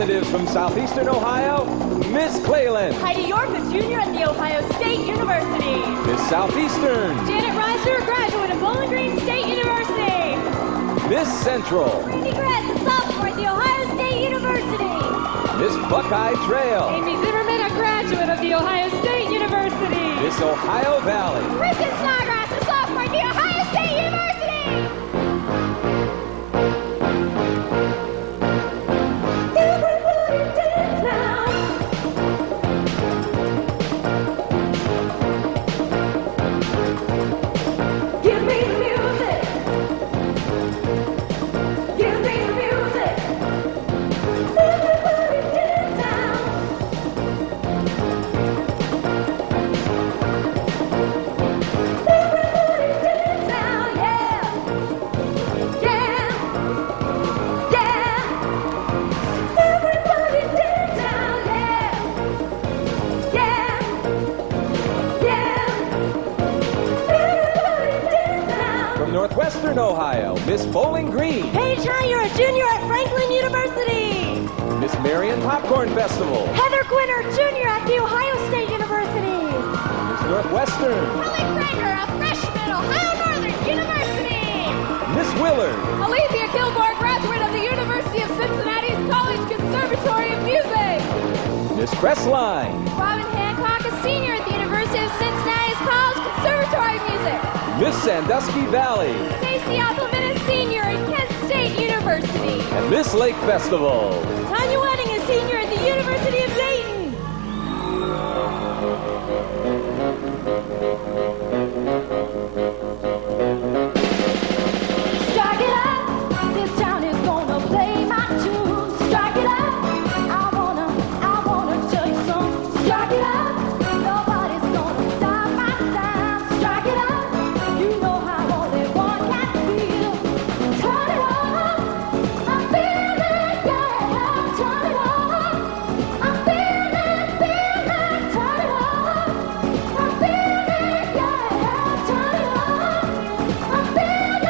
representatives from Southeastern Ohio, Miss Cleland. Heidi York, a junior at The Ohio State University. Miss Southeastern. Janet Reiser, a graduate of Bowling Green State University. Miss Central. Randy Gratz, a sophomore at The Ohio State University. Miss Buckeye Trail. Amy Zimmerman, a graduate of The Ohio State University. Miss Ohio Valley. Kristen Snodgrass, a sophomore at The Ohio State University. Everybody dance now. Give me the music. Give me the music. Everybody dance now. Everybody dance now, yeah. Yeah. Yeah. Everybody dance now, yeah. Yeah. Yeah. Everybody dance now. From Northwestern Ohio, Miss Bowling Green. Paige Hire, a junior at Franklin University. Miss Marion Popcorn Festival. Heather Quinter, junior at The Ohio State University. Miss Northwestern. Kelly Krager, a freshman at Ohio Northern University. Miss Willard. Alethea Kilgore, graduate of the University of Cincinnati's College Conservatory of Music. Miss Pressline. Robin Hancock, a senior at the University of Cincinnati's College Conservatory of Music. Miss Sandusky Valley. Stacy Appleman, a senior at Kent State University. And Miss Lake Festival. Tanya Wedding, a senior at the University of Dayton. Strike it up, this town is gonna play my tune. Strike it up, I wanna tell you something. Strike it up, nobody's gonna stop my sound. Strike it up, you know how only one can feel. Turn it on, I'm feeling, yeah. Turn it on, I'm feeling, turn it on. I'm feeling, yeah. Turn it on, I'm feeling.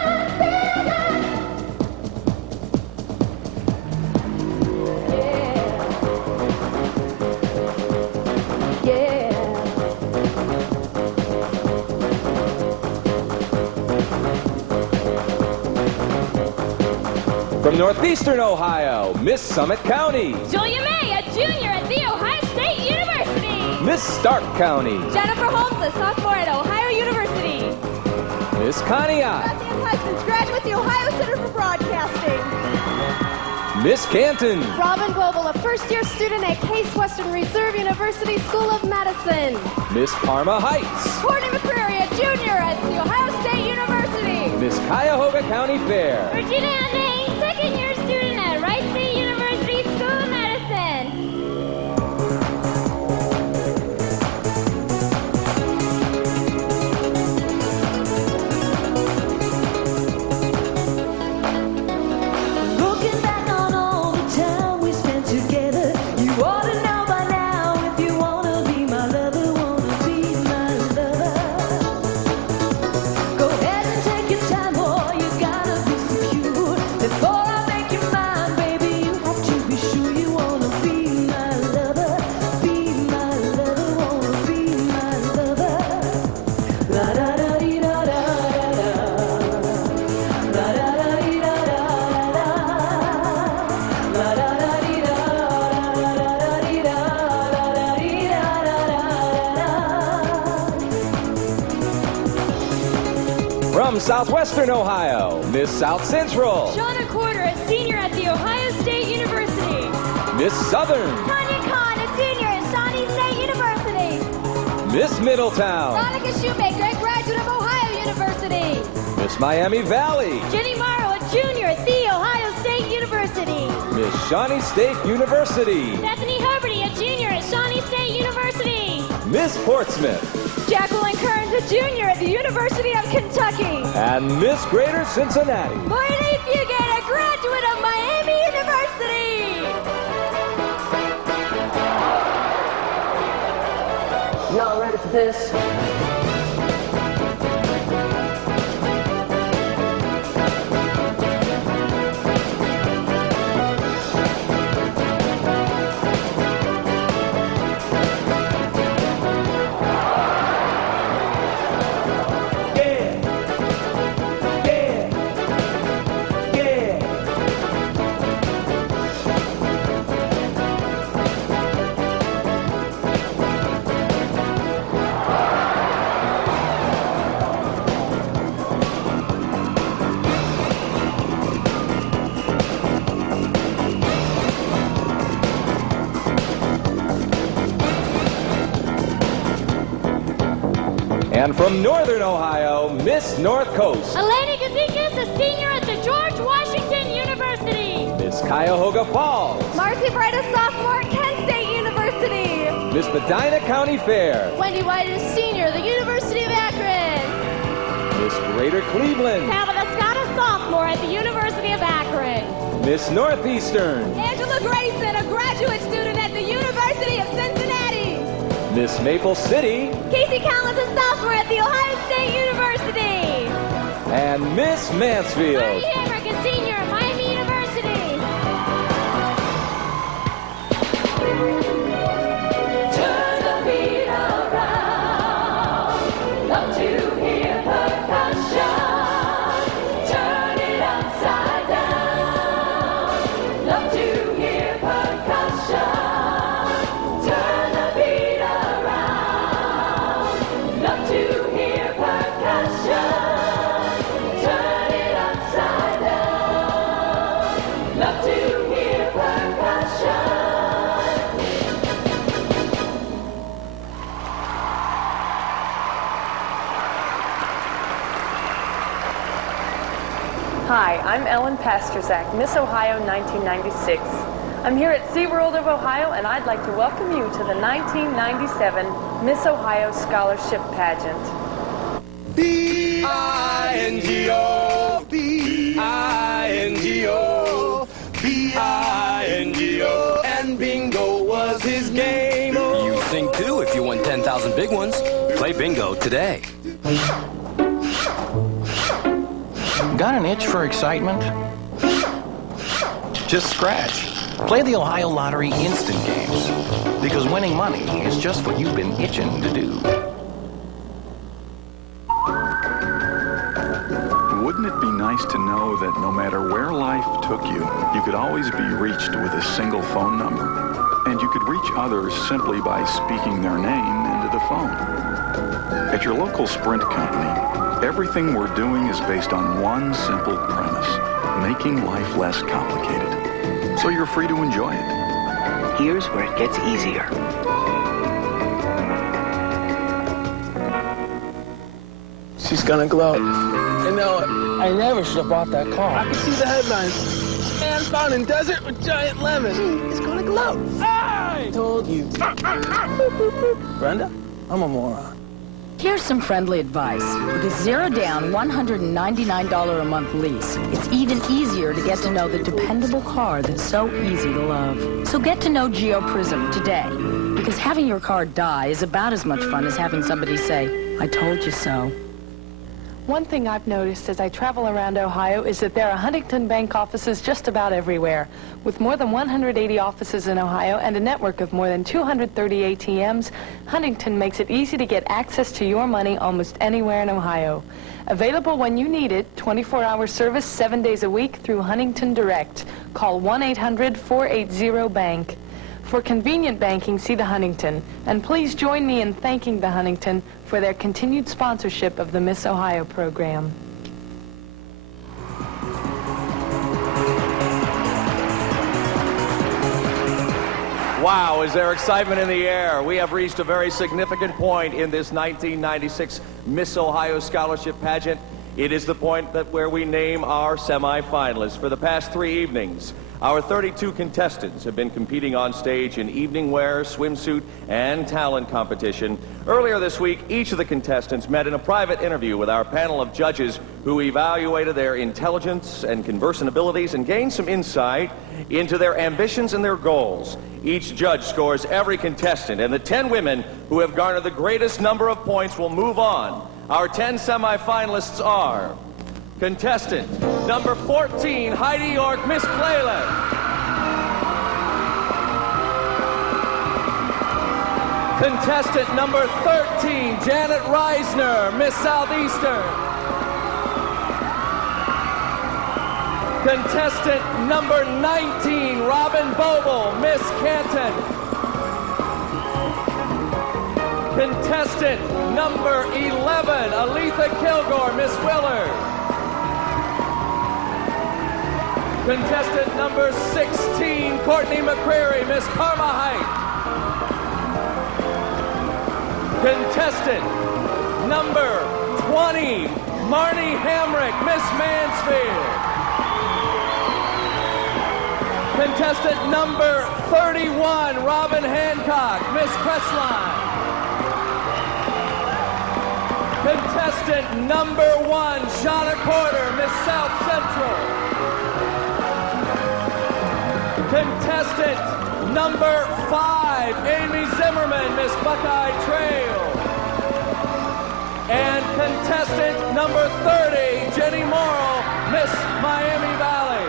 Yeah. From Northeastern Ohio, Miss Summit County. Julia May, a junior at The Ohio State University. Miss Stark County. Jennifer Holmes, a sophomore at Ohio University. Miss Conneaut. Advertisements, graduate at The Ohio Center for Broadcasting. Miss Canton. Robin Goebel, a first-year student at Case Western Reserve University School of Medicine. Miss Parma Heights. Courtney McCreary, a junior at The Ohio State University. Miss Cuyahoga County Fair. Regina Anning, second-year student at Wright State University School of Medicine. Looking back on all the time we spent together, you ought to know by now if you wanna be my lover, wanna be my lover. Go ahead and take your time, boy, you gotta be secure. Before I make you mine, baby, you have to be sure you wanna be my lover, wanna be my lover. La da da dee da da da da. La da da dee da da da da. La da da dee da da dee da da dee da da. From Southwestern Ohio, Miss South Central. Shauna Corder, a senior at The Ohio State University. Miss Southern. Tanya Khan, a senior at Shawnee State University. Miss Middletown. Monica Shoemaker, a graduate of Ohio University. Miss Miami Valley. Jenny Morrow, a junior at The Ohio State University. Miss Shawnee State University. Bethany Huberty, a junior at Shawnee State University. Miss Portsmouth. Jacqueline Kearns, a junior at the University of Kentucky. And Miss Greater Cincinnati. Marty Fugate, a graduate of Miami University. Y'all ready for this? From Northern Ohio, Miss North Coast. Eleni Gazikis, a senior at the George Washington University. Miss Cuyahoga Falls. Marcy Bright, a sophomore at Kent State University. Miss Medina County Fair. Wendy White, a senior at the University of Akron. Miss Greater Cleveland. Pamela Scott, a sophomore at the University of Akron. Miss Northeastern. Angela Grayson, a graduate student at the University of Cincinnati. Miss Maple City. Casey Collins, a sophomore at the Ohio State University. And Miss Mansfield. Marty Hamrick, a senior at Miami University. Turn the beat around. Love to hear percussion. Turn it upside down. Love to hear percussion. Turn the beat around. Love to hear percussion. Turn it upside down. Love to hear percussion. Hi, I'm Ellen Pasterzak, Miss Ohio 1996. I'm here at SeaWorld of Ohio, and I'd like to welcome you to the 1997 Miss Ohio Scholarship Pageant. B-I-N-G-O, B-I-N-G-O, B-I-N-G-O, and bingo was his game. You sing too if you won 10,000 big ones. Play bingo today. Got an itch for excitement? Just scratch. Play the Ohio Lottery instant games, because winning money is just what you've been itching to do. Wouldn't it be nice to know that no matter where life took you, you could always be reached with a single phone number? And you could reach others simply by speaking their name into the phone. At your local Sprint company, everything we're doing is based on one simple premise: making life less complicated. So you're free to enjoy it. Here's where it gets easier. She's gonna glow. You know, I never should have bought that car. I can see the headlines. Man found in desert with giant lemon. It's gonna glow. I told you. Brenda, I'm a moron. Here's some friendly advice. With a zero-down, $199 a month lease, it's even easier to get to know the dependable car that's so easy to love. So get to know Geo Prism today, because having your car die is about as much fun as having somebody say, "I told you so." One thing I've noticed as I travel around Ohio is that there are Huntington Bank offices just about everywhere. With more than 180 offices in Ohio and a network of more than 230 ATMs, Huntington makes it easy to get access to your money almost anywhere in Ohio. Available when you need it, 24-hour service 7 days a week through Huntington Direct. Call 1-800-480-BANK. For convenient banking, see the Huntington. And please join me in thanking the Huntington for their continued sponsorship of the Miss Ohio program. Wow, is there excitement in the air? We have reached a very significant point in this 1996 Miss Ohio Scholarship Pageant. It is the point where we name our semifinalists. For the past 3 evenings, our 32 contestants have been competing on stage in evening wear, swimsuit, and talent competition. Earlier this week, each of the contestants met in a private interview with our panel of judges who evaluated their intelligence and conversant abilities and gained some insight into their ambitions and their goals. Each judge scores every contestant, and the 10 women who have garnered the greatest number of points will move on. Our 10 semifinalists are: contestant number 14, Heidi York, Miss Cleland. Contestant number 13, Janet Reisner, Miss Southeastern. Contestant number 19, Robin Boble, Miss Canton. Contestant number 11, Aletha Kilgore, Miss Willard. Contestant number 16, Courtney McCreary, Miss Karma Height. Contestant number 20, Marnie Hamrick, Miss Mansfield. Contestant number 31, Robin Hancock, Miss Crestline. Contestant number 1, Shauna Porter, Miss South Central. Contestant number 5, Amy Zimmerman, Miss Buckeye Trail. And contestant number 30, Jenny Morrow, Miss Miami Valley.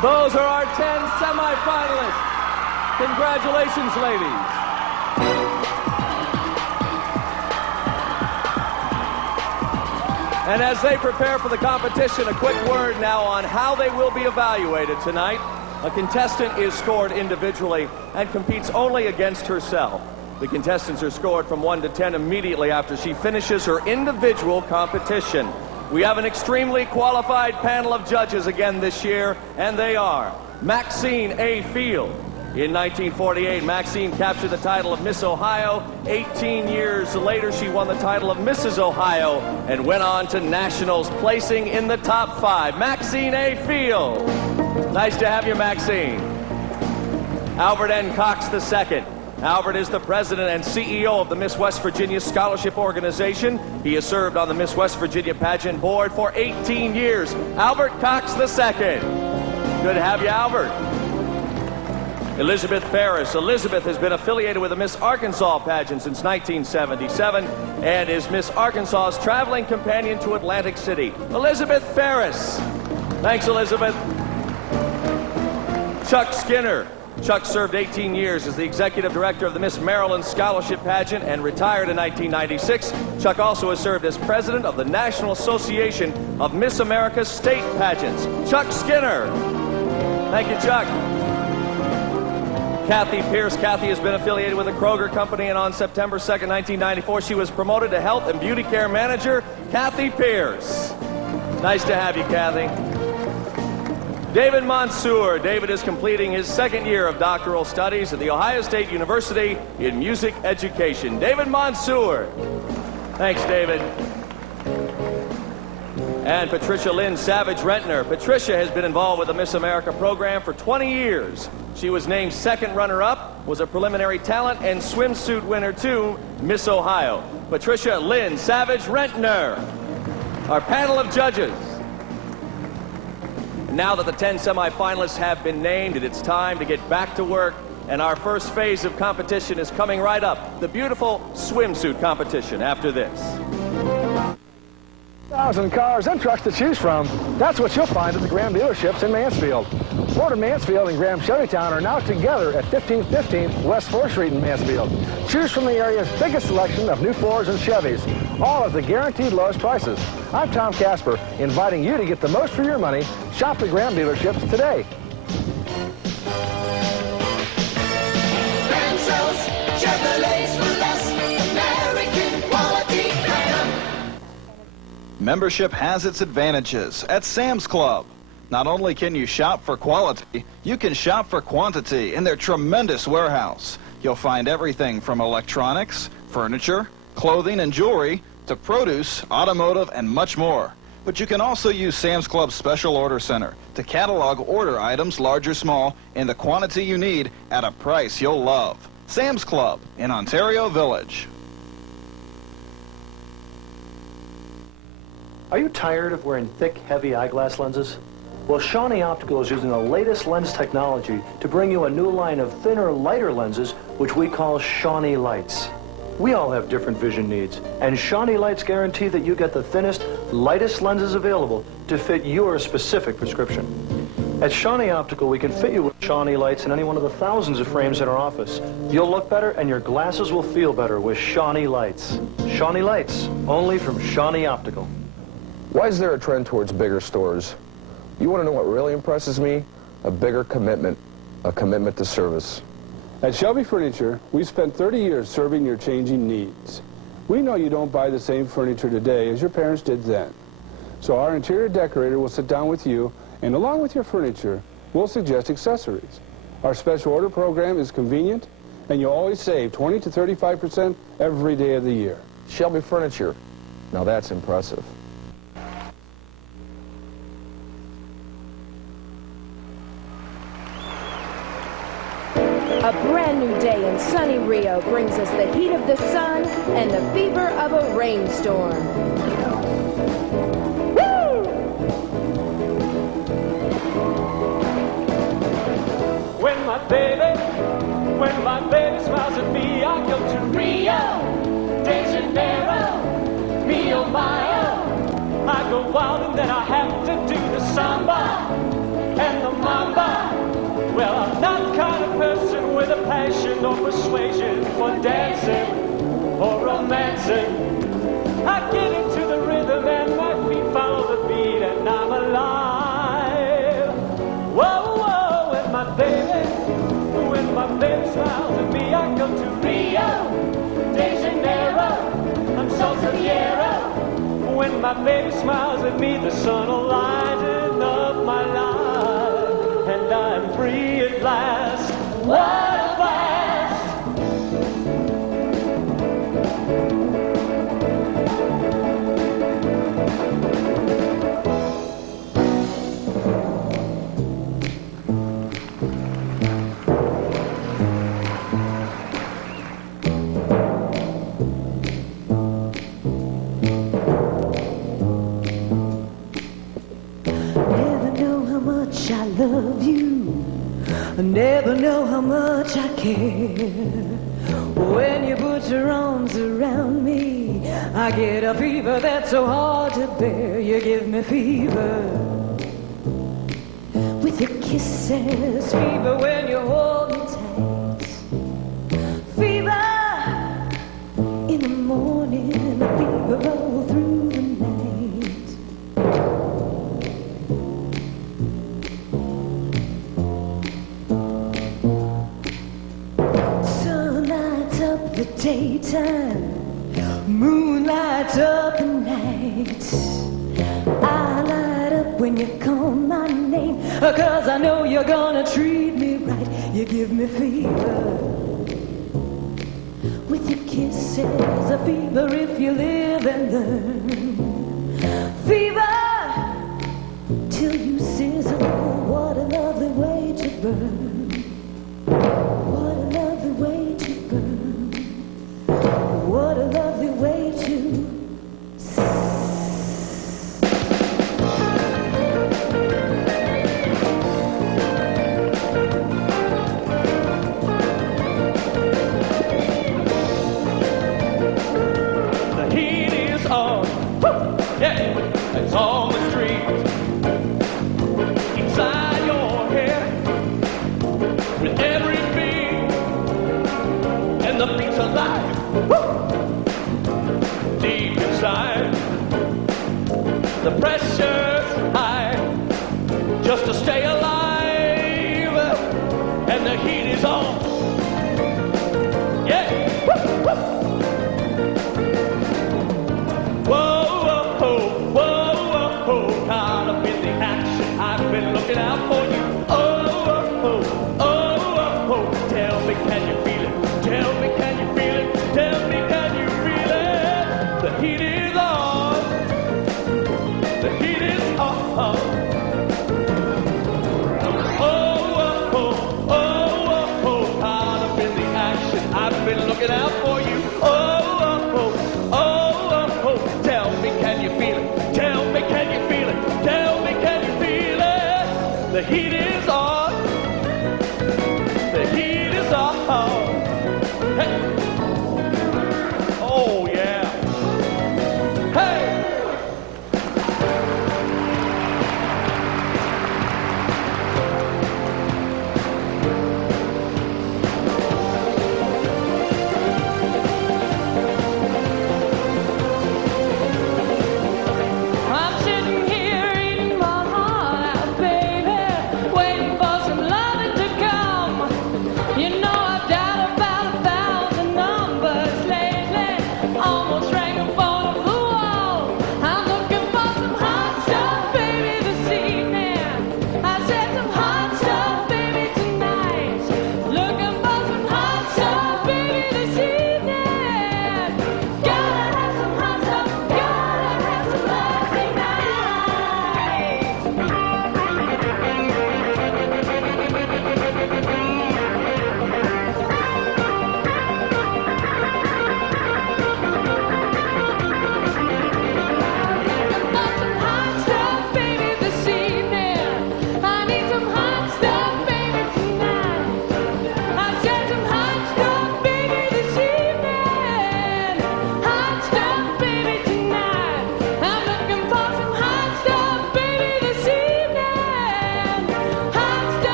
Those are our 10 semifinalists. Congratulations, ladies. And as they prepare for the competition, a quick word now on how they will be evaluated tonight. A contestant is scored individually and competes only against herself. The contestants are scored from 1 to 10 immediately after she finishes her individual competition. We have an extremely qualified panel of judges again this year, and they are Maxine A. Field. In 1948, Maxine captured the title of Miss Ohio. 18 years later, she won the title of Mrs. Ohio and went on to nationals, placing in the top 5. Maxine A. Field. Nice to have you, Maxine. Albert N. Cox II. Albert is the president and CEO of the Miss West Virginia Scholarship Organization. He has served on the Miss West Virginia Pageant Board for 18 years. Albert Cox II. Good to have you, Albert. Elizabeth Ferris. Elizabeth has been affiliated with the Miss Arkansas pageant since 1977 and is Miss Arkansas's traveling companion to Atlantic City. Elizabeth Ferris. Thanks, Elizabeth. Chuck Skinner. Chuck served 18 years as the executive director of the Miss Maryland Scholarship Pageant and retired in 1996. Chuck also has served as president of the National Association of Miss America State Pageants. Chuck Skinner. Thank you, Chuck. Kathy Pierce. Kathy has been affiliated with the Kroger Company, and on September 2nd, 1994, she was promoted to Health and Beauty Care Manager. Kathy Pierce. Nice to have you, Kathy. David Mansour. David is completing his 2nd year of doctoral studies at The Ohio State University in music education. David Mansour. Thanks, David. And Patricia Lynn Savage Rentner. Patricia has been involved with the Miss America program for 20 years. She was named 2nd runner-up, was a preliminary talent, and swimsuit winner too, Miss Ohio. Patricia Lynn Savage Rentner. Our panel of judges. Now that the 10 semifinalists have been named, it's time to get back to work. And our first phase of competition is coming right up. The beautiful swimsuit competition after this. 1,000 cars and trucks to choose from. That's what you'll find at the Graham dealerships in Mansfield. Ford of Mansfield and Graham Shelbytown are now together at 1515 West 4th Street in Mansfield. Choose from the area's biggest selection of new Fords and Chevys, all at the guaranteed lowest prices. I'm Tom Casper, inviting you to get the most for your money. Shop the Graham dealerships today. Graham sells Chevrolets for less. American quality Graham. Membership has its advantages at Sam's Club. Not only can you shop for quality, you can shop for quantity in their tremendous warehouse. You'll find everything from electronics, furniture, clothing and jewelry, to produce, automotive, and much more. But you can also use Sam's Club's Special Order Center to catalog order items, large or small, in the quantity you need at a price you'll love. Sam's Club in Ontario Village. Are you tired of wearing thick, heavy eyeglass lenses? Well, Shawnee Optical is using the latest lens technology to bring you a new line of thinner, lighter lenses, which we call Shawnee Lights. We all have different vision needs, and Shawnee Lights guarantee that you get the thinnest, lightest lenses available to fit your specific prescription. At Shawnee Optical, we can fit you with Shawnee Lights in any one of the thousands of frames in our office. You'll look better, and your glasses will feel better with Shawnee Lights. Shawnee Lights, only from Shawnee Optical. Why is there a trend towards bigger stores? You want to know what really impresses me? A bigger commitment, a commitment to service. At Shelby Furniture, we've spent 30 years serving your changing needs. We know you don't buy the same furniture today as your parents did then. So our interior decorator will sit down with you, and along with your furniture, we'll suggest accessories. Our special order program is convenient, and you'll always save 20 to 35% every day of the year. Shelby Furniture. Now that's impressive. A brand new day in sunny Rio brings us the heat of the sun and the fever of a rainstorm. Woo! When my baby smiles at me, I go to Rio de Janeiro, me oh my oh. I go wild and then I have to do the samba and the mamba. Well, I'm not the kind of person with a passion or persuasion for dancing or romancing. I get into the rhythm and my feet follow the beat and I'm alive. Whoa, whoa, when my baby smiles at me, I go to Rio de Janeiro. I'm so Sierra. When my baby smiles at me, the sun will lighten up my life. And I'm free at last. What a blast! Never know how much I love you. I never know how much I care. When you put your arms around me, I get a fever that's so hard to bear. You give me fever with your kisses, fever when you hold me tight, fever in the morning, fever all through the night. Sun lights up the daytime, moon lights up the night. I light up when you call my name, 'cause I know you're gonna treat me right. You give me fever with your kisses, a fever if you live and learn. Fever till you sizzle. What a lovely way to burn. What a lovely way to burn. What a lovely way to The heat is on. Woo! Yeah, it's on the street. Inside your head, with every beat, and the beat's alive. Woo! Deep inside, the pressure's high, just to stay alive, and the heat is on. Yeah. Woo! Woo! Whoa, whoa, whoa, whoa, whoa, caught up in the action. I've been looking out for you. Oh, oh, oh, oh, oh, oh. Tell me, can you feel it? Tell me, can you feel it? Tell me,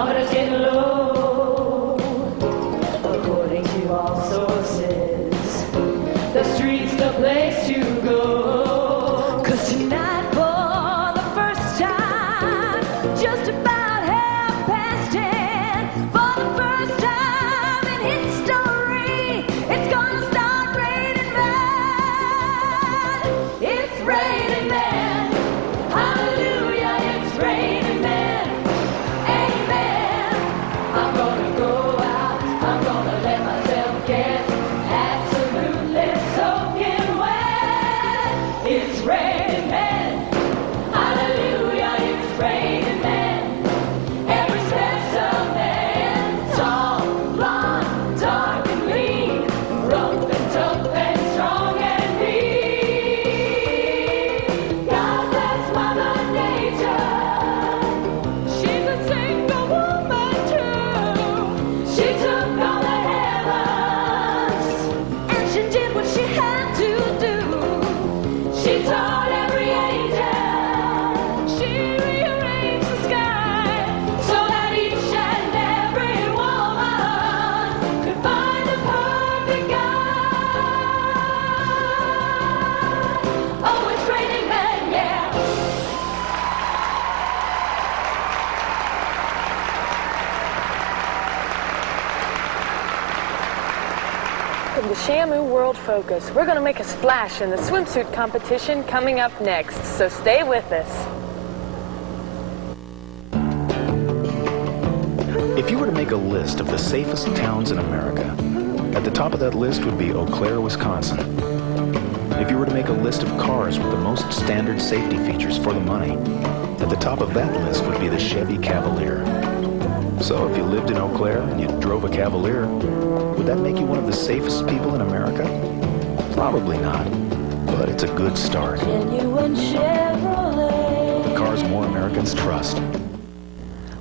thermometer's getting low. According to all sources, the street's the place to go. 'Cause tonight, for the first time, just about 10:30, for the first time in history, it's gonna start raining men. It's raining men. Hallelujah, it's raining men. Amen. I'm gonna go out, I'm gonna let myself get absolutely soaking wet. It's raining men. Hallelujah, it's raining men. Every specimen, tall, blonde, dark and lean, rough and tough and strong and mean. God bless Mother Nature. She's a single woman too. She took all the heavens and she did what she had to do. She taught every angel. She rearranged the sky so that each and every woman could find the perfect guy. Oh, it's raining men, yeah. From the Shamu World Focus, we're going to make a splash in the swimsuit competition coming up next, so stay with us. If you were to make a list of the safest towns in America, at the top of that list would be Eau Claire, Wisconsin. If you were to make a list of cars with the most standard safety features for the money, at the top of that list would be the Chevy Cavalier. So if you lived in Eau Claire and you drove a Cavalier, would that make you one of the safest people in America? Probably not, but it's a good start. Genuine Chevrolet. The cars more Americans trust.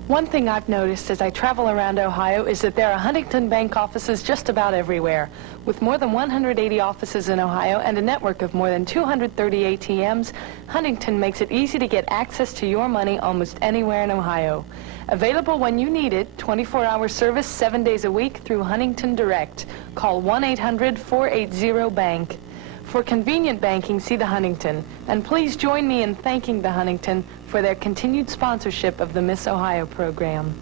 One thing I've noticed as I travel around Ohio is that there are Huntington Bank offices just about everywhere. With more than 180 offices in Ohio and a network of more than 230 ATMs, Huntington makes it easy to get access to your money almost anywhere in Ohio. Available when you need it, 24-hour service 7 days a week through Huntington Direct. Call 1-800-480-BANK. For convenient banking, see the Huntington. And please join me in thanking the Huntington for their continued sponsorship of the Miss Ohio program.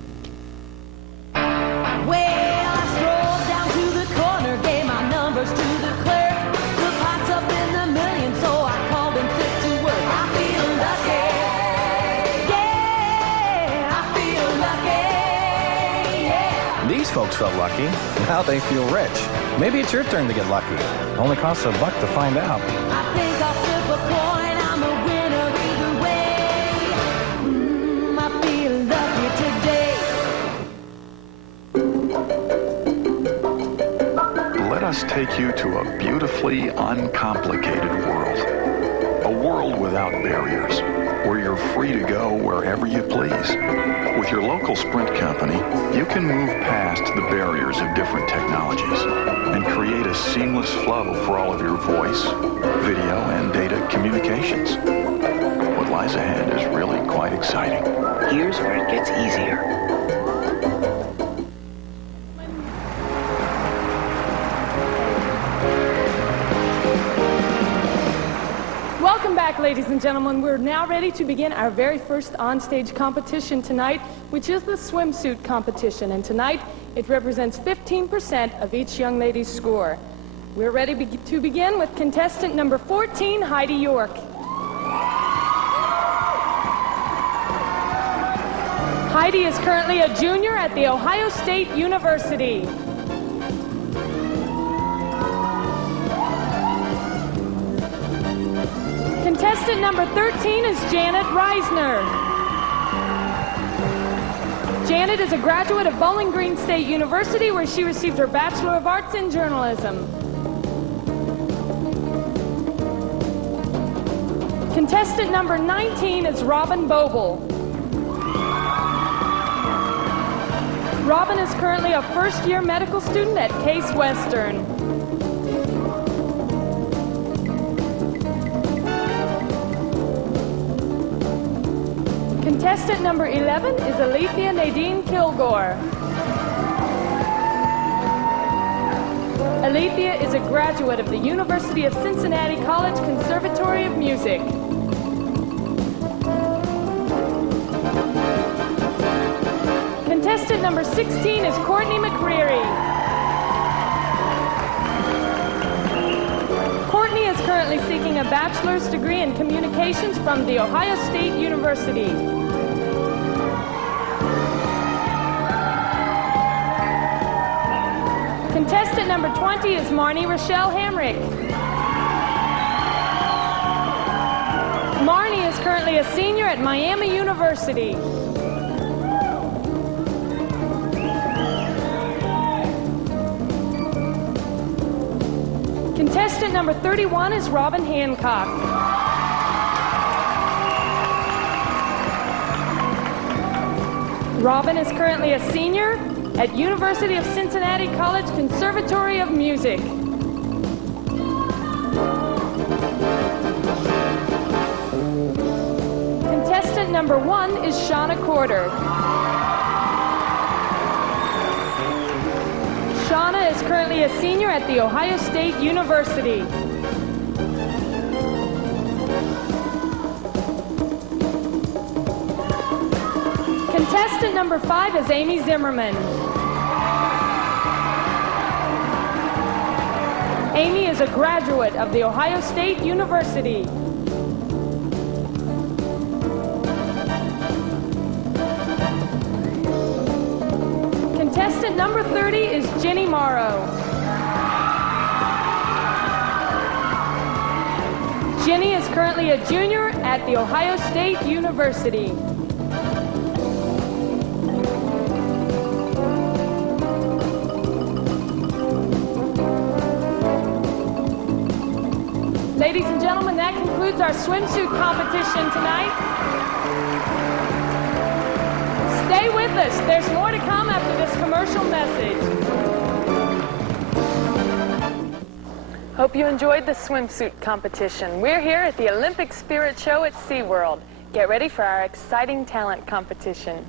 Well, I strolled down to the corner, gave my numbers to the clerk. The pot's up in the millions, so I called and set to work. I feel lucky. Yeah, I feel lucky. Yeah. These folks felt lucky. Now they feel rich. Maybe it's your turn to get lucky. Only costs $1 to find out. I think I'll flip a coin. I'm a winner either way. I feel lucky today. Let us take you to a beautifully uncomplicated world. A world without barriers, where you're free to go wherever you please. With your local Sprint company, you can move past the barriers of different technologies and create a seamless flow for all of your voice, video, and data communications. What lies ahead is really quite exciting. Here's where it gets easier. Welcome back, ladies and gentlemen. We're now ready to begin our very first onstage competition tonight, which is the swimsuit competition. And tonight, it represents 15% of each young lady's score. We're ready to begin with contestant number 14, Heidi York. Heidi is currently a junior at The Ohio State University. Contestant number 13 is Janet Reisner. Janet is a graduate of Bowling Green State University, where she received her Bachelor of Arts in Journalism. Contestant number 19 is Robin Boble. Robin is currently a first-year medical student at Case Western. Contestant number 11 is Alethea Nadine Kilgore. Alethea is a graduate of the University of Cincinnati College Conservatory of Music. Contestant number 16 is Courtney McCreary. Courtney is currently seeking a bachelor's degree in communications from The Ohio State University. Contestant number 20 is Marnie Rochelle Hamrick. Marnie is currently a senior at Miami University. Contestant number 31 is Robin Hancock. Robin is currently a senior at University of Cincinnati College Conservatory of Music. Contestant number 1 is Shauna Corder. Shauna is currently a senior at The Ohio State University. Contestant number 5 is Amy Zimmerman. Amy is a graduate of The Ohio State University. Contestant number 30 is Jenny Morrow. Jenny is currently a junior at The Ohio State University. Ladies and gentlemen, that concludes our swimsuit competition tonight. Stay with us. There's more to come after this commercial message. Hope you enjoyed the swimsuit competition. We're here at the Olympic Spirit Show at SeaWorld. Get ready for our exciting talent competition.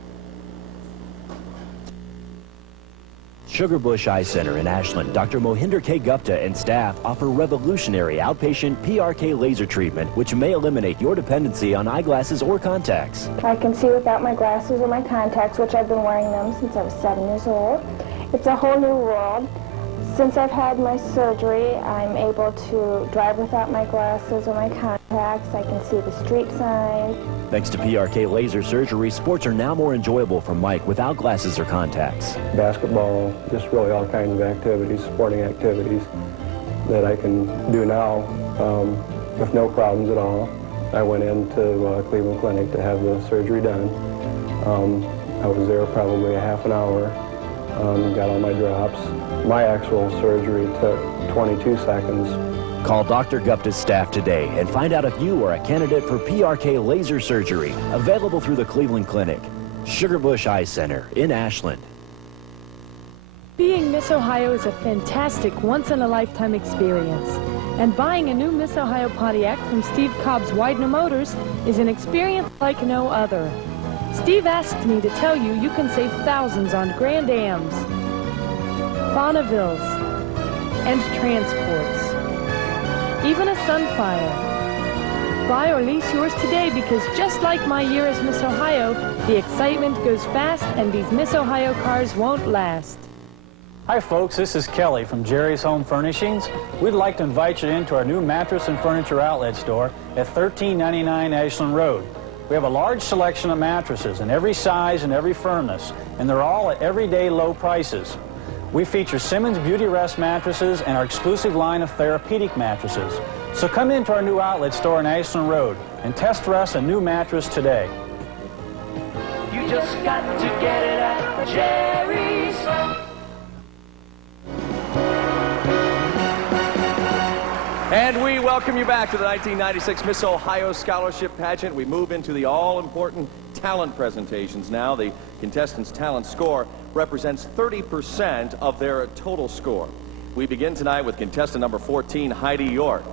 Sugarbush Eye Center in Ashland, Dr. Mohinder K. Gupta and staff offer revolutionary outpatient PRK laser treatment, which may eliminate your dependency on eyeglasses or contacts. I can see without my glasses or my contacts, which I've been wearing them since I was 7 years old. It's a whole new world. Since I've had my surgery, I'm able to drive without my glasses or my contacts. I can see the street signs. Thanks to PRK laser surgery, sports are now more enjoyable for Mike without glasses or contacts. Basketball, just really all kinds of activities, sporting activities that I can do now with no problems at all. I went into Cleveland Clinic to have the surgery done. I was there probably a half an hour, got all my drops. My actual surgery took 22 seconds. Call Dr. Gupta's staff today and find out if you are a candidate for PRK laser surgery, available through the Cleveland Clinic. Sugarbush Eye Center in Ashland. Being Miss Ohio is a fantastic once-in-a-lifetime experience. And buying a new Miss Ohio Pontiac from Steve Cobb's Widener Motors is an experience like no other. Steve asked me to tell you you can save thousands on Grand Ams, Bonnevilles, and transports. Even a Sunfire. Buy or lease yours today because just like my year as Miss Ohio, the excitement goes fast and these Miss Ohio cars won't last. Hi folks, this is Kelly from Jerry's Home Furnishings. We'd like to invite you into our new mattress and furniture outlet store at 1399 Ashland Road. We have a large selection of mattresses in every size and every firmness, and they're all at everyday low prices. We feature Simmons Beauty Rest mattresses and our exclusive line of therapeutic mattresses. So come into our new outlet store on Ashland Road and test rest a new mattress today. You just got to get it at Jerry's. And we welcome you back to the 1996 Miss Ohio Scholarship Pageant. We move into the all-important talent presentations now. The contestants' talent score represents 30% of their total score. We begin tonight with contestant number 14, Heidi York.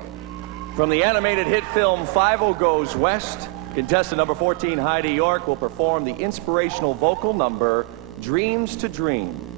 From the animated hit film 5 Goes West, Contestant number 14, Heidi York, will perform the inspirational vocal number, Dreams to Dream.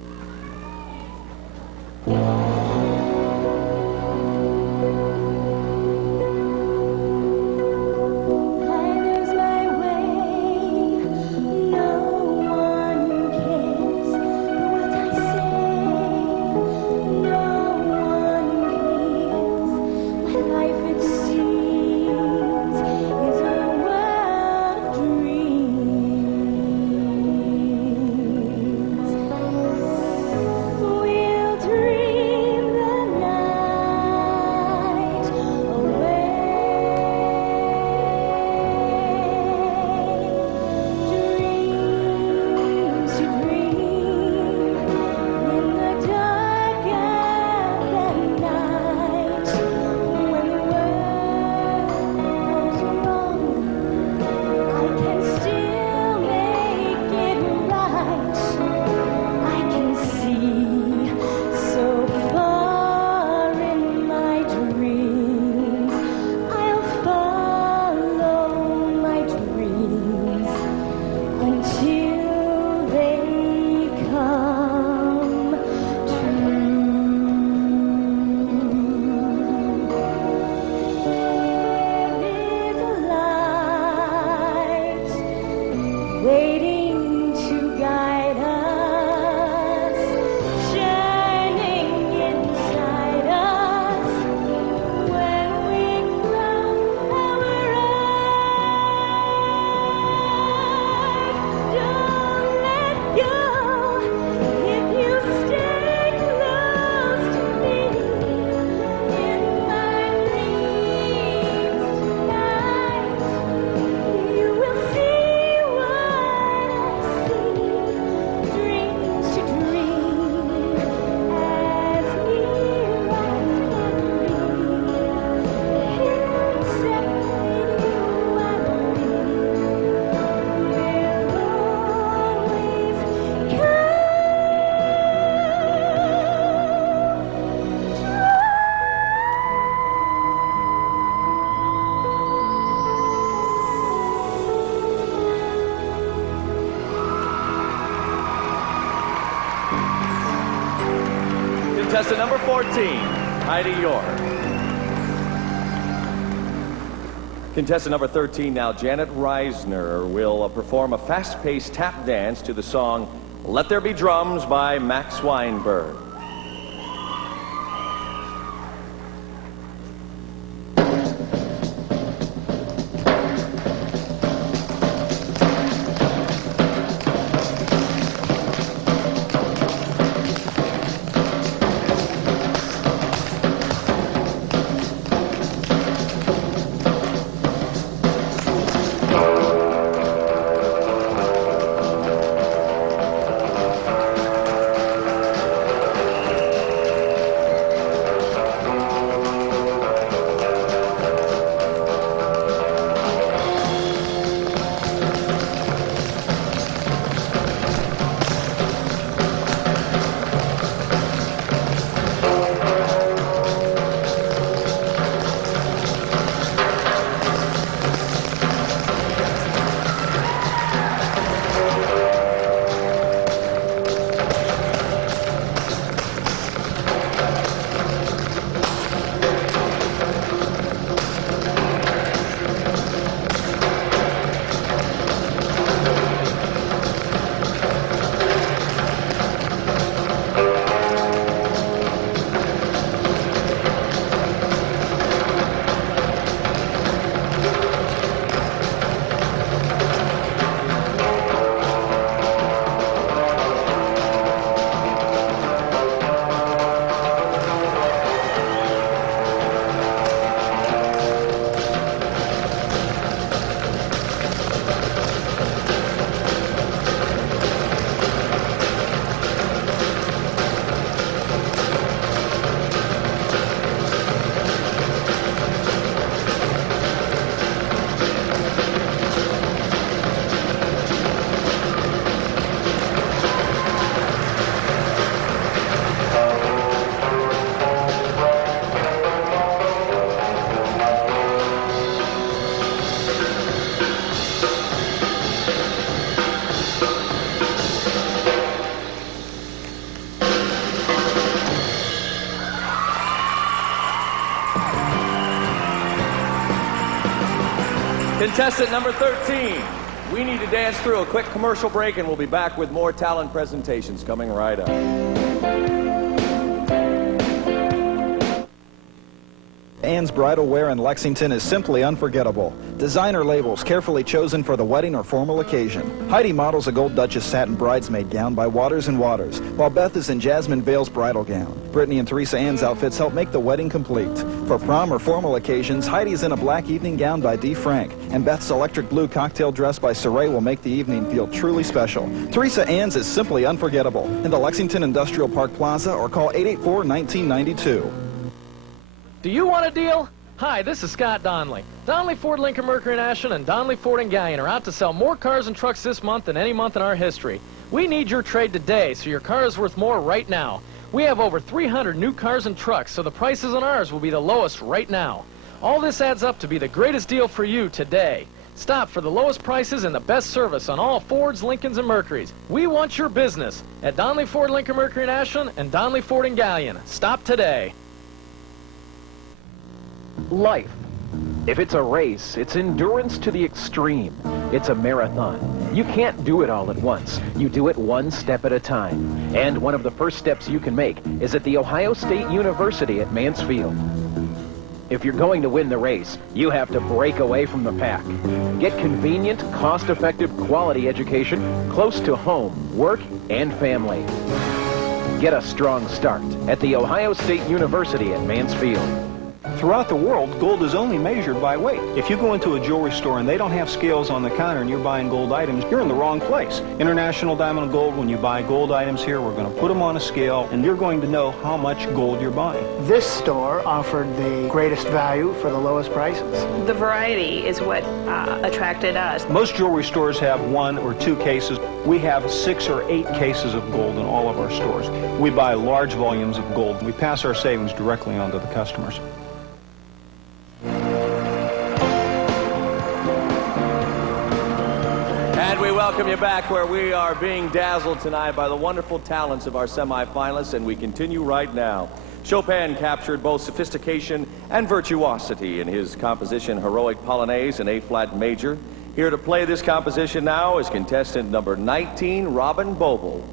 Waiting to guide us, shining inside us when we close our eyes. Don't let go if you stay close to me in my dreams tonight. You will see dreams to dream as near as can be. Heaven separating you and me will Contestant number 14, Heidi York. Contestant number 13 now, Janet Reisner, will perform a fast-paced tap dance to the song Let There Be Drums by Max Weinberg. Contestant number 13. We need to dance through a quick commercial break, and we'll be back with more talent presentations coming right up. Ann's bridal wear in Lexington is simply unforgettable. Designer labels carefully chosen for the wedding or formal occasion. Heidi models a Gold Duchess satin bridesmaid gown by Waters & Waters, while Beth is in Jasmine Vale's bridal gown. Brittany and Teresa Ann's outfits help make the wedding complete. For prom or formal occasions, Heidi's in a black evening gown by Dee Frank, and Beth's electric blue cocktail dress by Saray will make the evening feel truly special. Teresa Ann's is simply unforgettable. In the Lexington Industrial Park Plaza or call 884-1992. Do you want a deal? Hi, this is Scott Donnelly. Donnelly Ford Lincoln Mercury in Ashland and Donnelly Ford and Gallion are out to sell more cars and trucks this month than any month in our history. We need your trade today, so your car is worth more right now. We have over 300 new cars and trucks, so the prices on ours will be the lowest right now. All this adds up to be the greatest deal for you today. Stop for the lowest prices and the best service on all Fords, Lincolns, and Mercurys. We want your business at Donnelly Ford Lincoln Mercury in Ashland and Donnelly Ford and Gallion. Stop today. Life. If it's a race, it's endurance to the extreme. It's a marathon. You can't do it all at once. You do it one step at a time. And one of the first steps you can make is at The Ohio State University at Mansfield. If you're going to win the race, you have to break away from the pack. Get convenient, cost-effective, quality education close to home, work, and family. Get a strong start at The Ohio State University at Mansfield. Throughout the world, gold is only measured by weight. If you go into a jewelry store and they don't have scales on the counter and you're buying gold items, you're in the wrong place. International Diamond and Gold, when you buy gold items here, we're going to put them on a scale and you're going to know how much gold you're buying. This store offered the greatest value for the lowest prices. The variety is what attracted us. Most jewelry stores have 1 or 2 cases. We have 6 or 8 cases of gold in all of our stores. We buy large volumes of gold. We pass our savings directly on to the customers. And we welcome you back, where we are being dazzled tonight by the wonderful talents of our semifinalists, and we continue right now. Chopin captured both sophistication and virtuosity in his composition Heroic Polonaise in A-flat major. Here to play this composition now is contestant number 19, Robin Boble.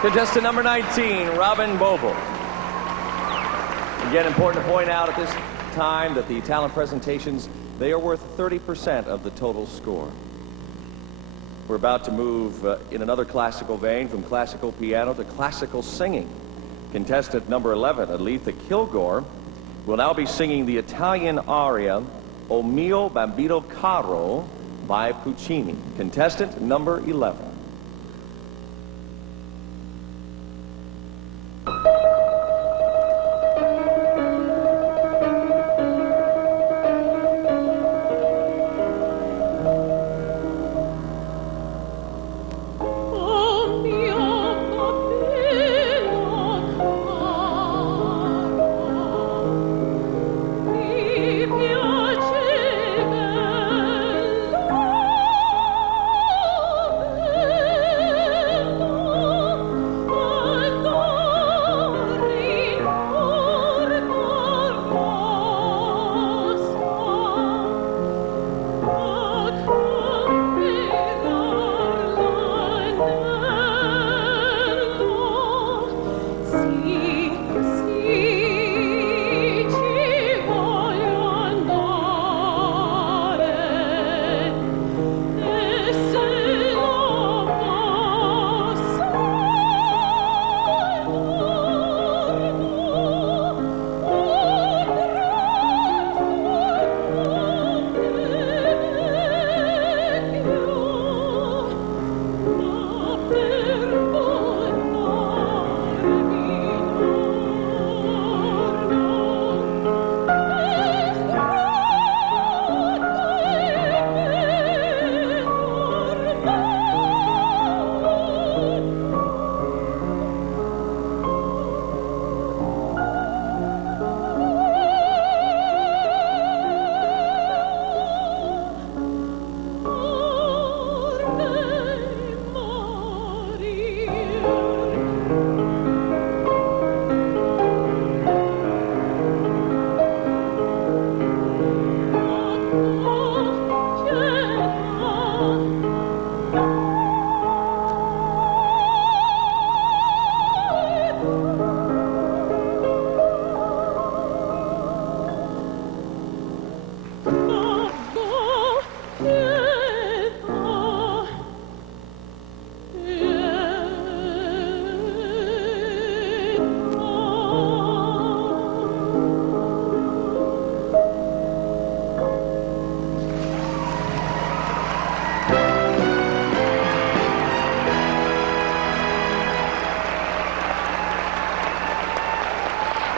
Contestant number 19, Robin Boble. Again, important to point out at this time that the talent presentations, they are worth 30% of the total score. We're about to move in another classical vein from classical piano to classical singing. Contestant number 11, Aletha Kilgore, will now be singing the Italian aria O mio bambino caro by Puccini. Contestant number 11.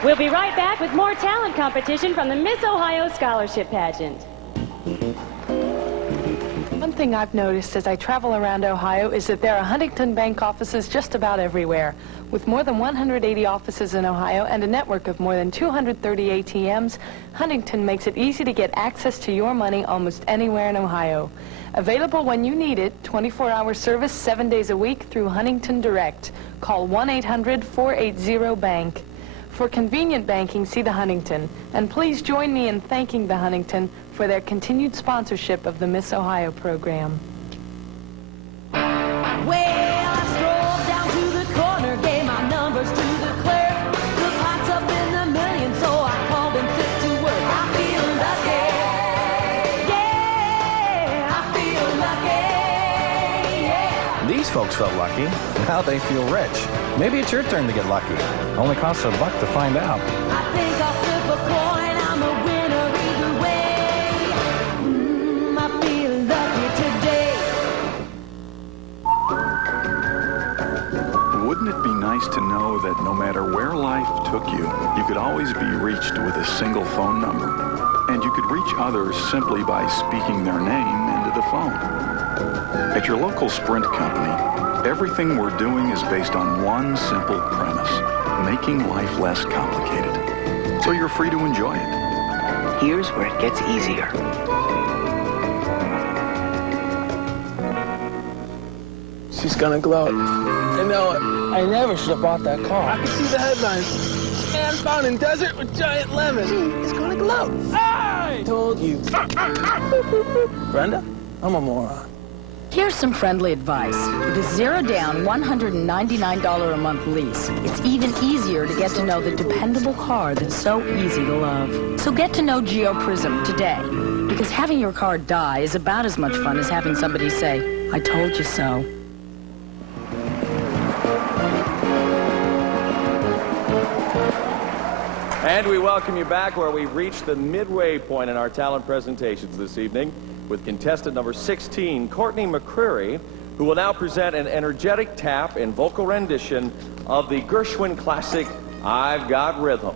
We'll be right back with more talent competition from the Miss Ohio Scholarship Pageant. One thing I've noticed as I travel around Ohio is that there are Huntington Bank offices just about everywhere. With more than 180 offices in Ohio and a network of more than 230 ATMs, Huntington makes it easy to get access to your money almost anywhere in Ohio. Available when you need it, 24-hour service 7 days a week through Huntington Direct. Call 1-800-480-BANK. For convenient banking, see the Huntington. And please join me in thanking the Huntington for their continued sponsorship of the Miss Ohio program. Well, I strolled down to the corner, gave my numbers to the clerk. The pot's up in the million, so I called and set to work. I feel lucky. Yeah, I feel lucky. Yeah. These folks felt lucky. Now they feel rich. Maybe it's your turn to get lucky. Only costs $1 to find out. I think I'll flip a coin, I'm a winner either way. I feel lucky today. Wouldn't it be nice to know that no matter where life took you, you could always be reached with a single phone number? And you could reach others simply by speaking their name into the phone. At your local Sprint company, everything we're doing is based on one simple premise: making life less complicated. So you're free to enjoy it. Here's where it gets easier. She's gonna glow. I know it. I never should have bought that car. I can see the headlines. Man found in desert with giant lemon. It's gonna glow. I told you. Brenda, I'm a moron. Here's some friendly advice. With a zero-down, $199 a month lease, it's even easier to get to know the dependable car that's so easy to love. So get to know GeoPrism today, because having your car die is about as much fun as having somebody say, "I told you so." And we welcome you back where we've reached the midway point in our talent presentations this evening with contestant number 16, Courtney McCreary, who will now present an energetic tap and vocal rendition of the Gershwin classic, I've Got Rhythm.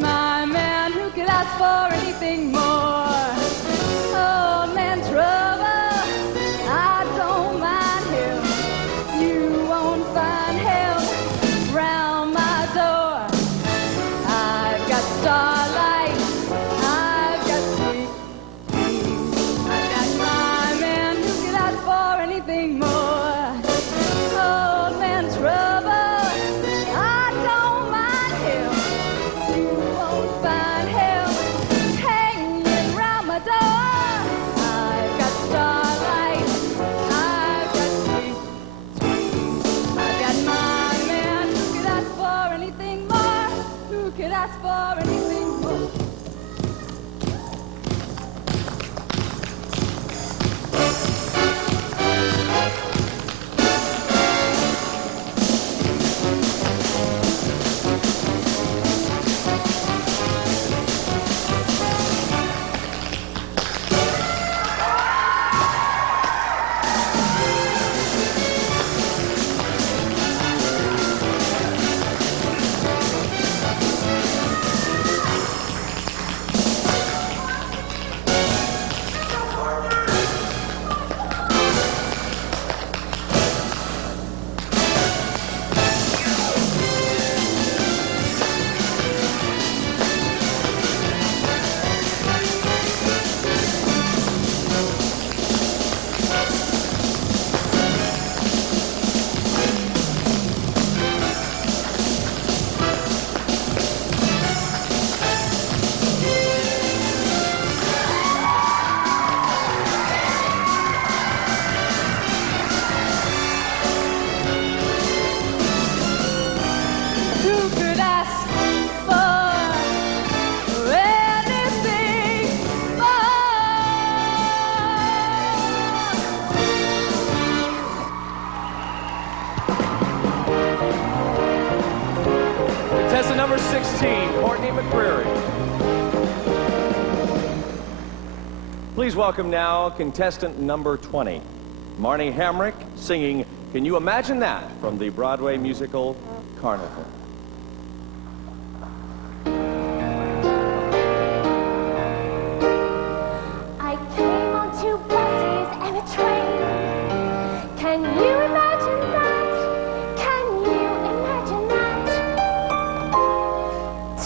My man who could ask for anything more. Old man trouble, I don't mind him. You won't find him round my door. I've got starlight, I've got sweet dreams. I've got my man who could ask for anything more. Old man trouble. Could ask for anything more. Number 16, Courtney McCreary. Please welcome now contestant number 20, Marnie Hamrick, singing Can You Imagine That from the Broadway musical Carnival. I came on 2 buses and a train. Can you imagine that? Can you imagine that?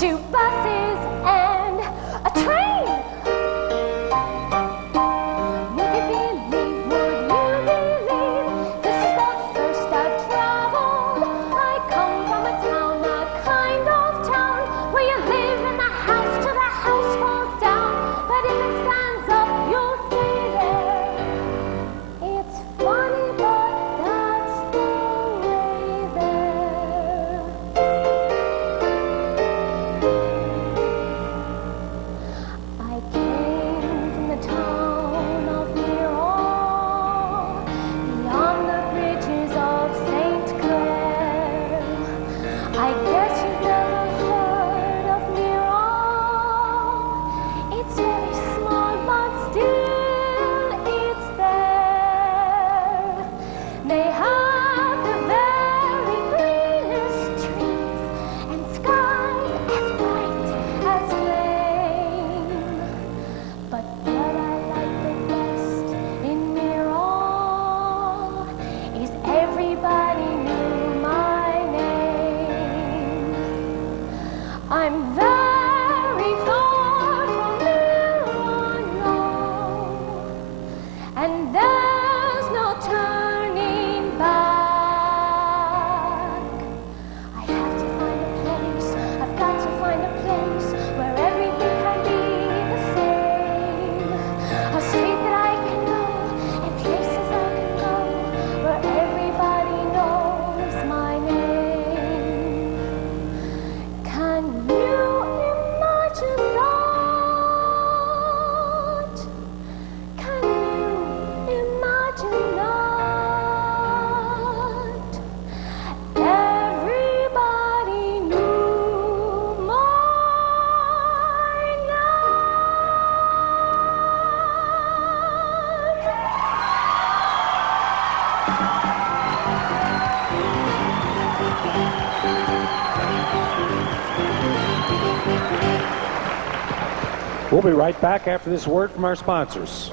2 buses and a train. Would you believe, would you believe, this is the first I've traveled. I come from a town We'll be right back after this word from our sponsors.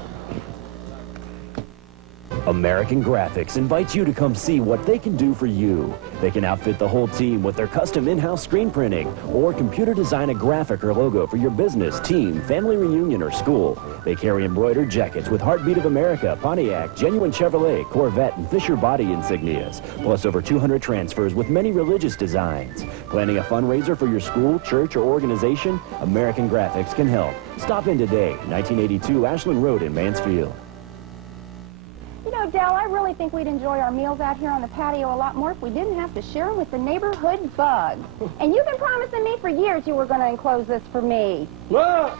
American Graphics invites you to come see what they can do for you. They can outfit the whole team with their custom in-house screen printing or computer design a graphic or logo for your business, team, family reunion, or school. They carry embroidered jackets with Heartbeat of America, Pontiac, Genuine Chevrolet, Corvette, and Fisher Body insignias, plus over 200 transfers with many religious designs. Planning a fundraiser for your school, church, or organization? American Graphics can help. Stop in today, 1982 Ashland Road in Mansfield. You know, Del, I really think we'd enjoy our meals out here on the patio a lot more if we didn't have to share them with the neighborhood bug. And you've been promising me for years you were going to enclose this for me. Look!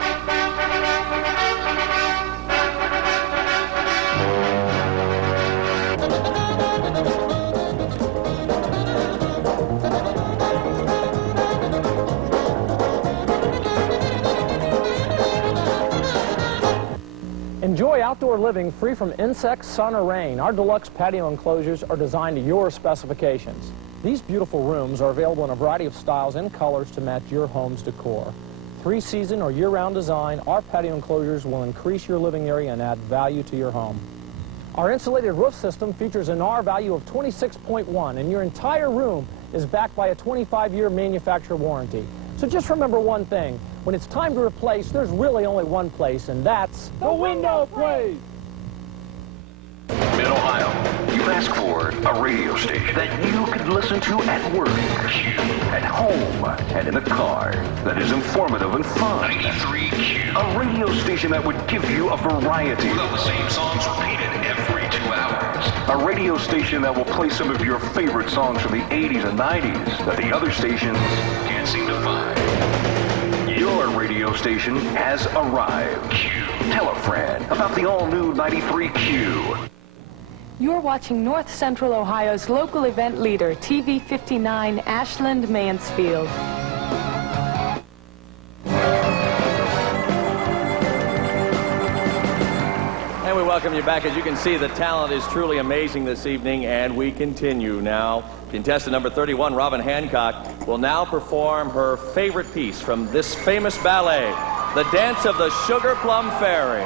Enjoy outdoor living free from insects, sun, or rain. Our deluxe patio enclosures are designed to your specifications. These beautiful rooms are available in a variety of styles and colors to match your home's decor. 3-season or year-round design, our patio enclosures will increase your living area and add value to your home. Our insulated roof system features an R value of 26.1, and your entire room is backed by a 25-year manufacturer warranty. So just remember one thing. When it's time to replace, there's really only one place, and that's the window place. Mid-Ohio, you ask for a radio station that you could listen to at work, at home, and in the car, that is informative and fun. 93Q. A radio station that would give you a variety. Without the same songs repeated every 2 hours. A radio station that will play some of your favorite songs from the 80s and 90s that the other stations can't seem to find. Your radio station has arrived. Tell a friend about the all-new 93Q. You're watching North Central Ohio's local event leader, TV 59, Ashland, Mansfield. And we welcome you back. As you can see, the talent is truly amazing this evening, and we continue now. Contestant number 31, Robin Hancock, will now perform her favorite piece from this famous ballet, the dance of the Sugar Plum Fairy.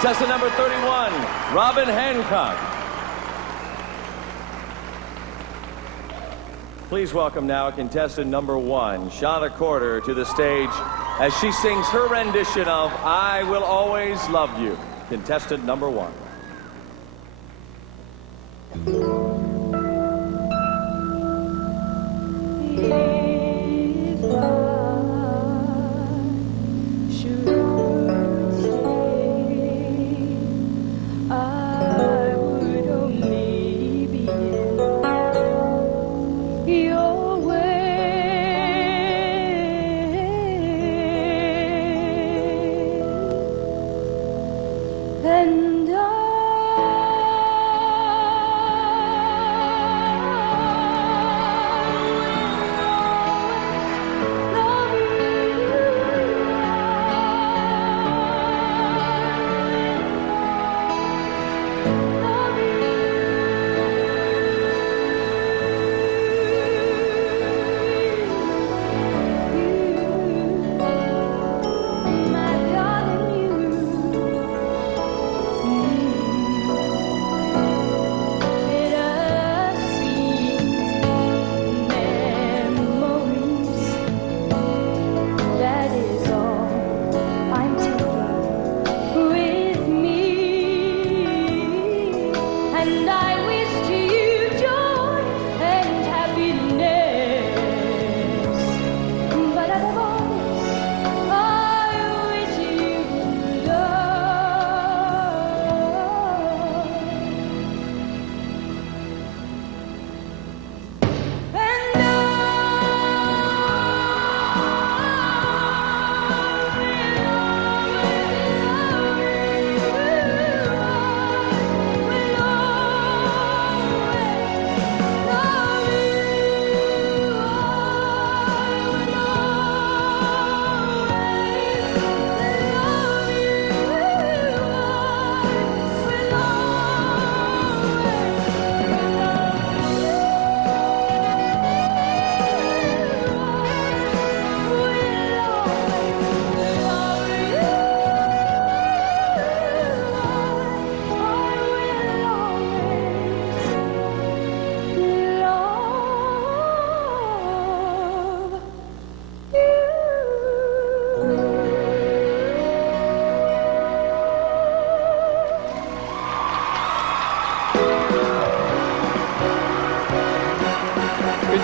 Contestant number 31, Robin Hancock. Please welcome now contestant number 1, Shauna Corder, to the stage as she sings her rendition of I Will Always Love You. Contestant number 1.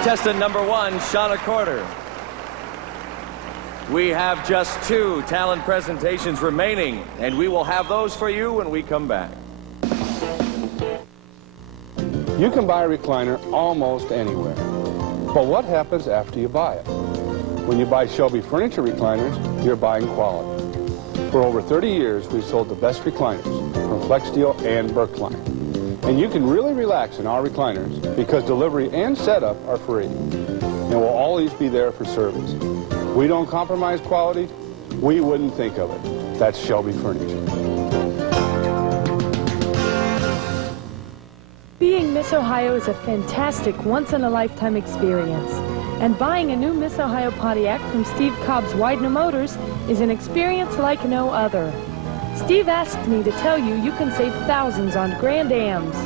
Contestant number 1, Shauna Corder. We have just 2 talent presentations remaining, and we will have those for you when we come back. You can buy a recliner almost anywhere. But what happens after you buy it? When you buy Shelby Furniture recliners, you're buying quality. For over 30 years, we've sold the best recliners from FlexSteel and Berkline. And you can really relax in our recliners because delivery and setup are free. And we'll always be there for service. We don't compromise quality. We wouldn't think of it. That's Shelby Furniture. Being Miss Ohio is a fantastic once-in-a-lifetime experience. And buying a new Miss Ohio Pontiac from Steve Cobb's Widener Motors is an experience like no other. Steve asked me to tell you you can save thousands on Grand Ams,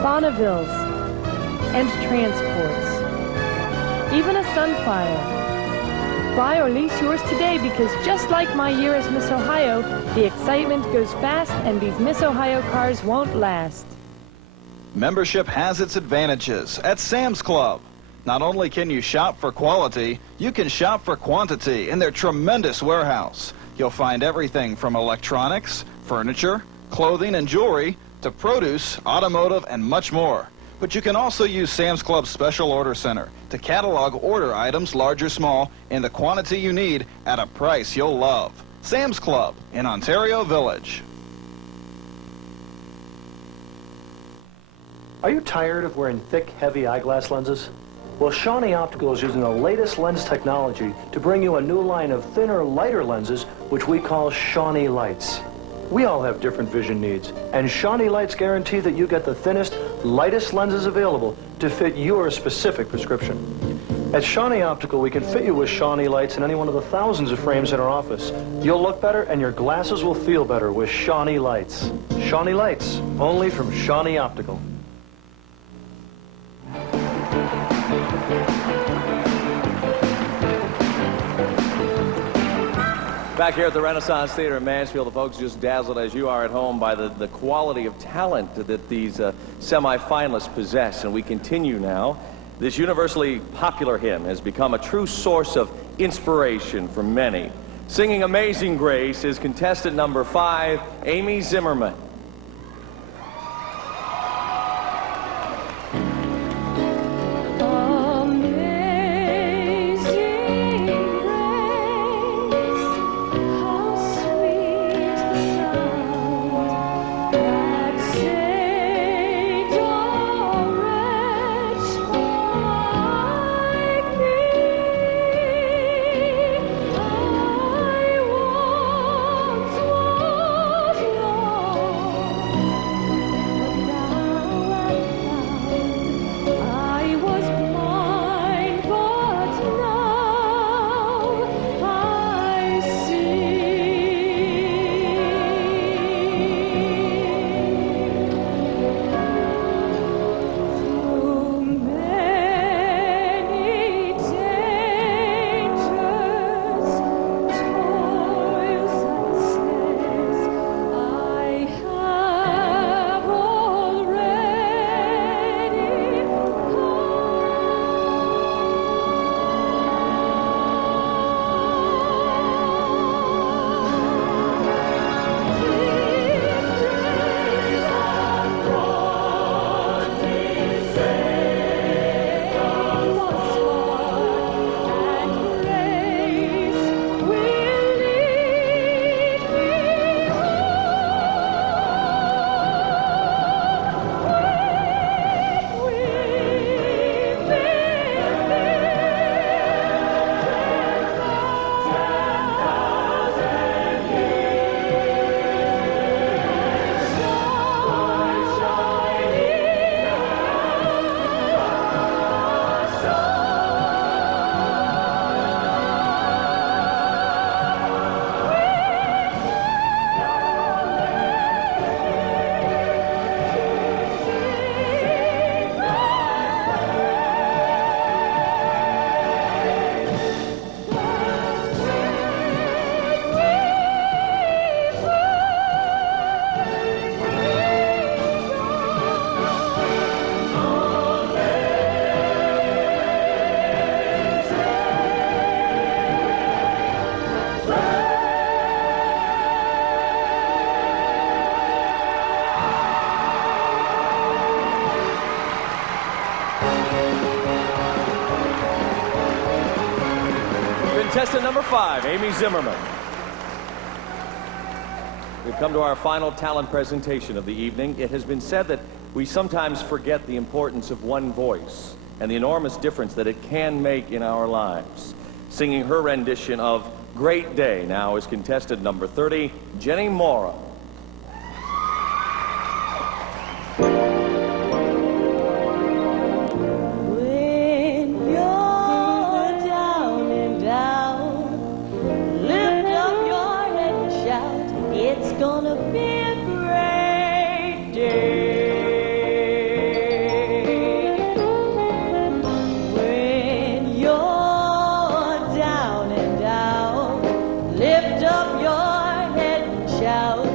Bonnevilles, and transports. Even a Sunfire. Buy or lease yours today because just like my year as Miss Ohio, the excitement goes fast and these Miss Ohio cars won't last. Membership has its advantages at Sam's Club. Not only can you shop for quality, you can shop for quantity in their tremendous warehouse. You'll find everything from electronics, furniture, clothing and jewelry, to produce, automotive, and much more. But you can also use Sam's Club's Special Order Center to catalog order items, large or small, in the quantity you need at a price you'll love. Sam's Club in Ontario Village. Are you tired of wearing thick, heavy eyeglass lenses? Well, Shawnee Optical is using the latest lens technology to bring you a new line of thinner, lighter lenses, which we call Shawnee Lights. We all have different vision needs, and Shawnee Lights guarantee that you get the thinnest, lightest lenses available to fit your specific prescription. At Shawnee Optical, we can fit you with Shawnee lights in any one of the thousands of frames in our office. You'll look better and your glasses will feel better with Shawnee lights. Shawnee lights, only from Shawnee Optical. Back here at the Renaissance Theater in Mansfield, the folks just dazzled as you are at home by the quality of talent that these semifinalists possess. And we continue now. This universally popular hymn has become a true source of inspiration for many. Singing Amazing Grace is contestant number 5, Amy Zimmerman. Contestant number 5, Amy Zimmerman. We've come to our final talent presentation of the evening. It has been said that we sometimes forget the importance of one voice and the enormous difference that it can make in our lives. Singing her rendition of Great Day now is contestant number 30, Jenny Mora. Lift up your head and shout.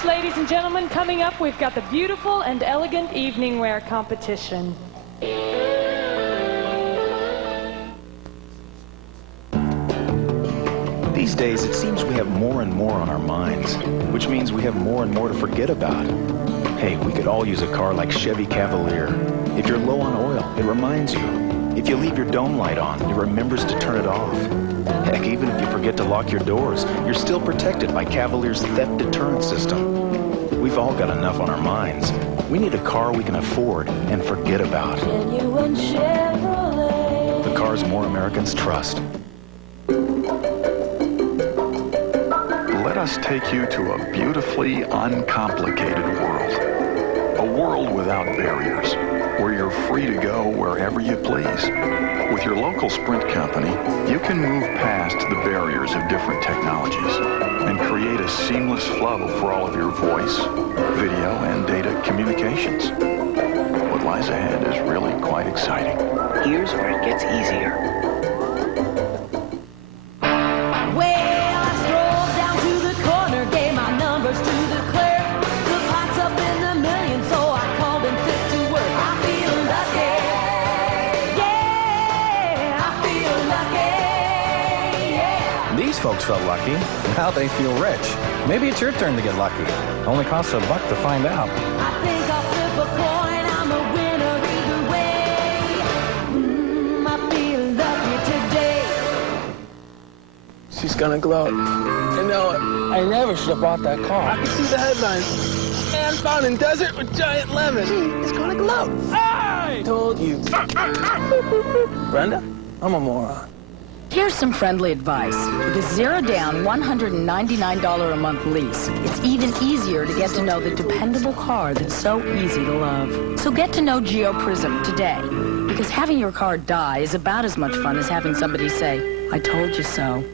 Yes, ladies and gentlemen, coming up, we've got the beautiful and elegant evening wear competition. These days, it seems we have more and more on our minds, which means we have more and more to forget about. Hey, we could all use a car like Chevy Cavalier. If you're low on oil, it reminds you. If you leave your dome light on, it remembers to turn it off. Heck, even if you forget to lock your doors, you're still protected by Cavalier's theft deterrent system. We've all got enough on our minds. We need a car we can afford and forget about. Genuine Chevrolet. The cars more Americans trust. Let us take you to a beautifully uncomplicated world. A world without barriers, where you're free to go wherever you please. With your local Sprint company, you can move past the barriers of different technologies and create a seamless flow for all of your voice, video, and data communications. What lies ahead is really quite exciting. Here's where it gets easier. Folks felt lucky. Now they feel rich. Maybe it's your turn to get lucky. Only costs $1 to find out. I think I'll flip a coin. I'm a winner either way. I feel lucky today. She's gonna gloat. You know, I never should have bought that car. I can see the headlines. Man found in desert with giant lemons. It's gonna gloat. I told you. Brenda, I'm a moron. Here's some friendly advice. With a zero-down, $199 a month lease, it's even easier to get to know the dependable car that's so easy to love. So get to know GeoPrism today, because having your car die is about as much fun as having somebody say, "I told you so."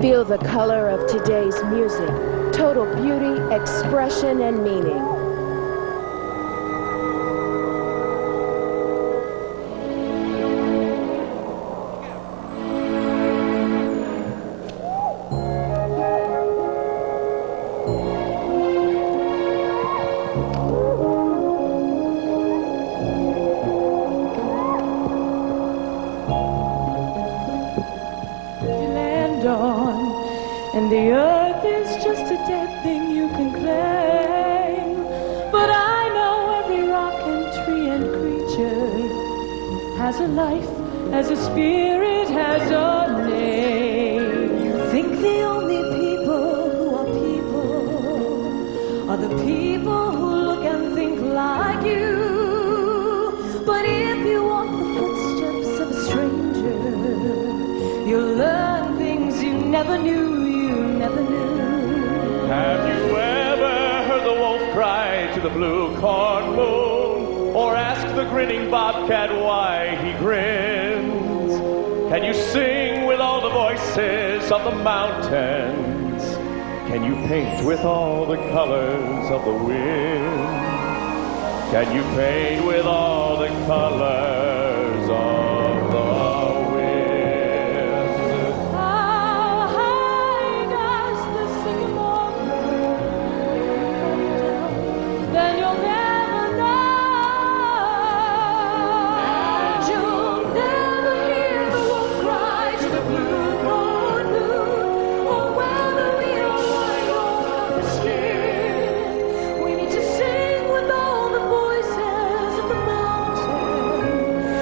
Feel the color of today's music. Total beauty, expression, and meaning. And the earth is just a dead thing you can claim. But I know every rock and tree and creature has a life, has a spirit, has a name. You think the only people who are the people who look and think like you. But if you walk the footsteps of a stranger, you'll learn things you never knew. Have you ever heard the wolf cry to the blue corn moon? Or ask the grinning bobcat why he grins? Can you sing with all the voices of the mountains? Can you paint with all the colors of the wind? Can you paint with all the colors of the then you'll never know. And you'll never hear the wolf cry to the blue corn moon, or whether we are white or copper skin. We need to sing with all the voices of the mountain.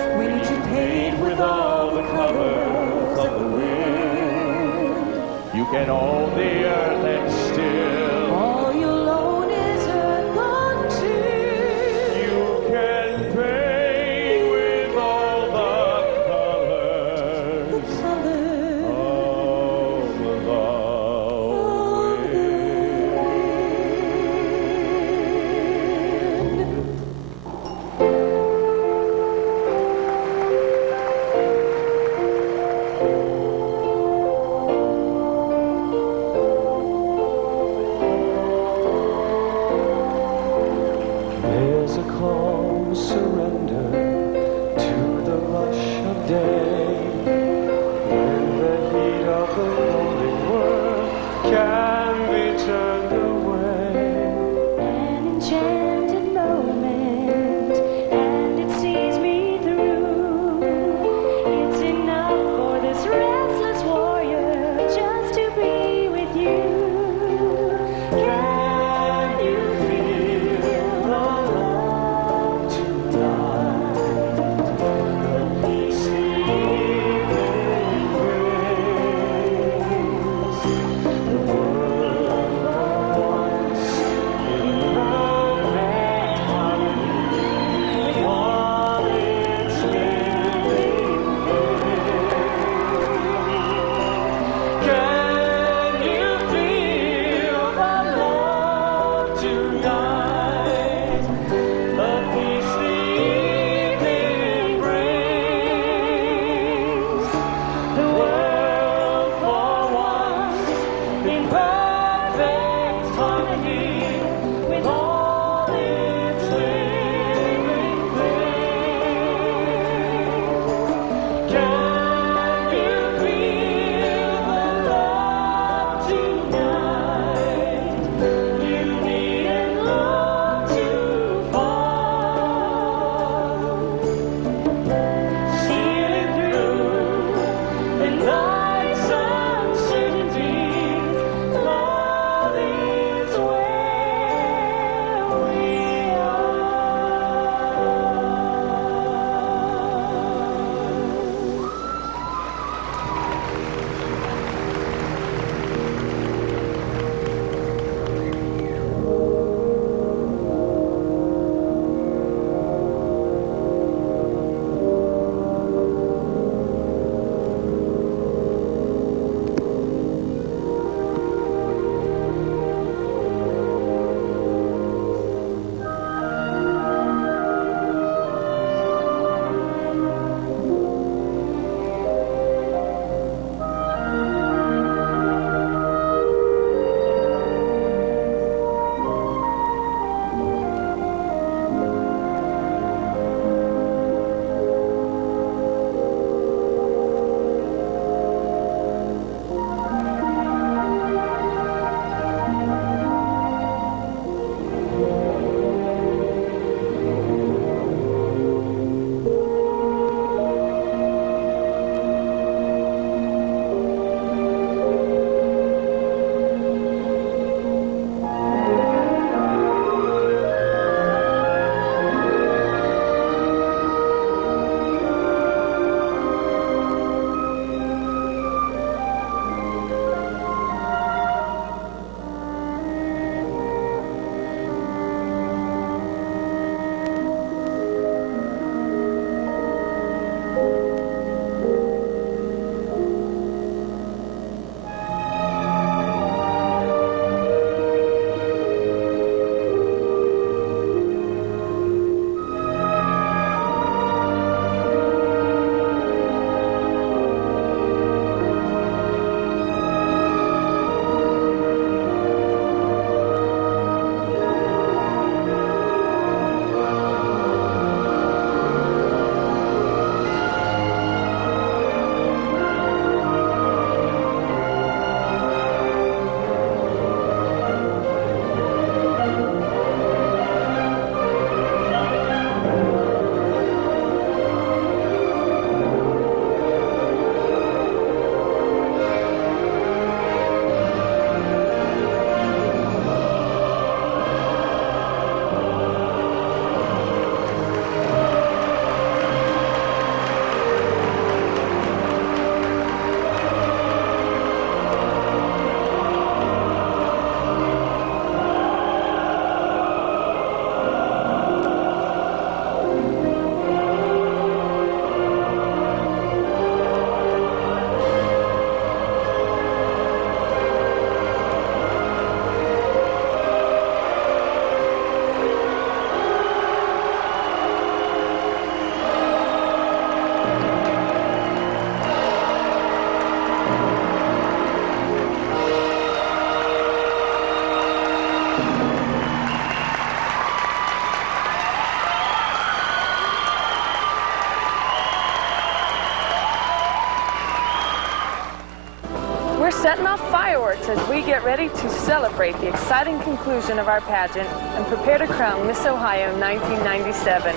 as we get ready to celebrate the exciting conclusion of our pageant and prepare to crown Miss Ohio 1997.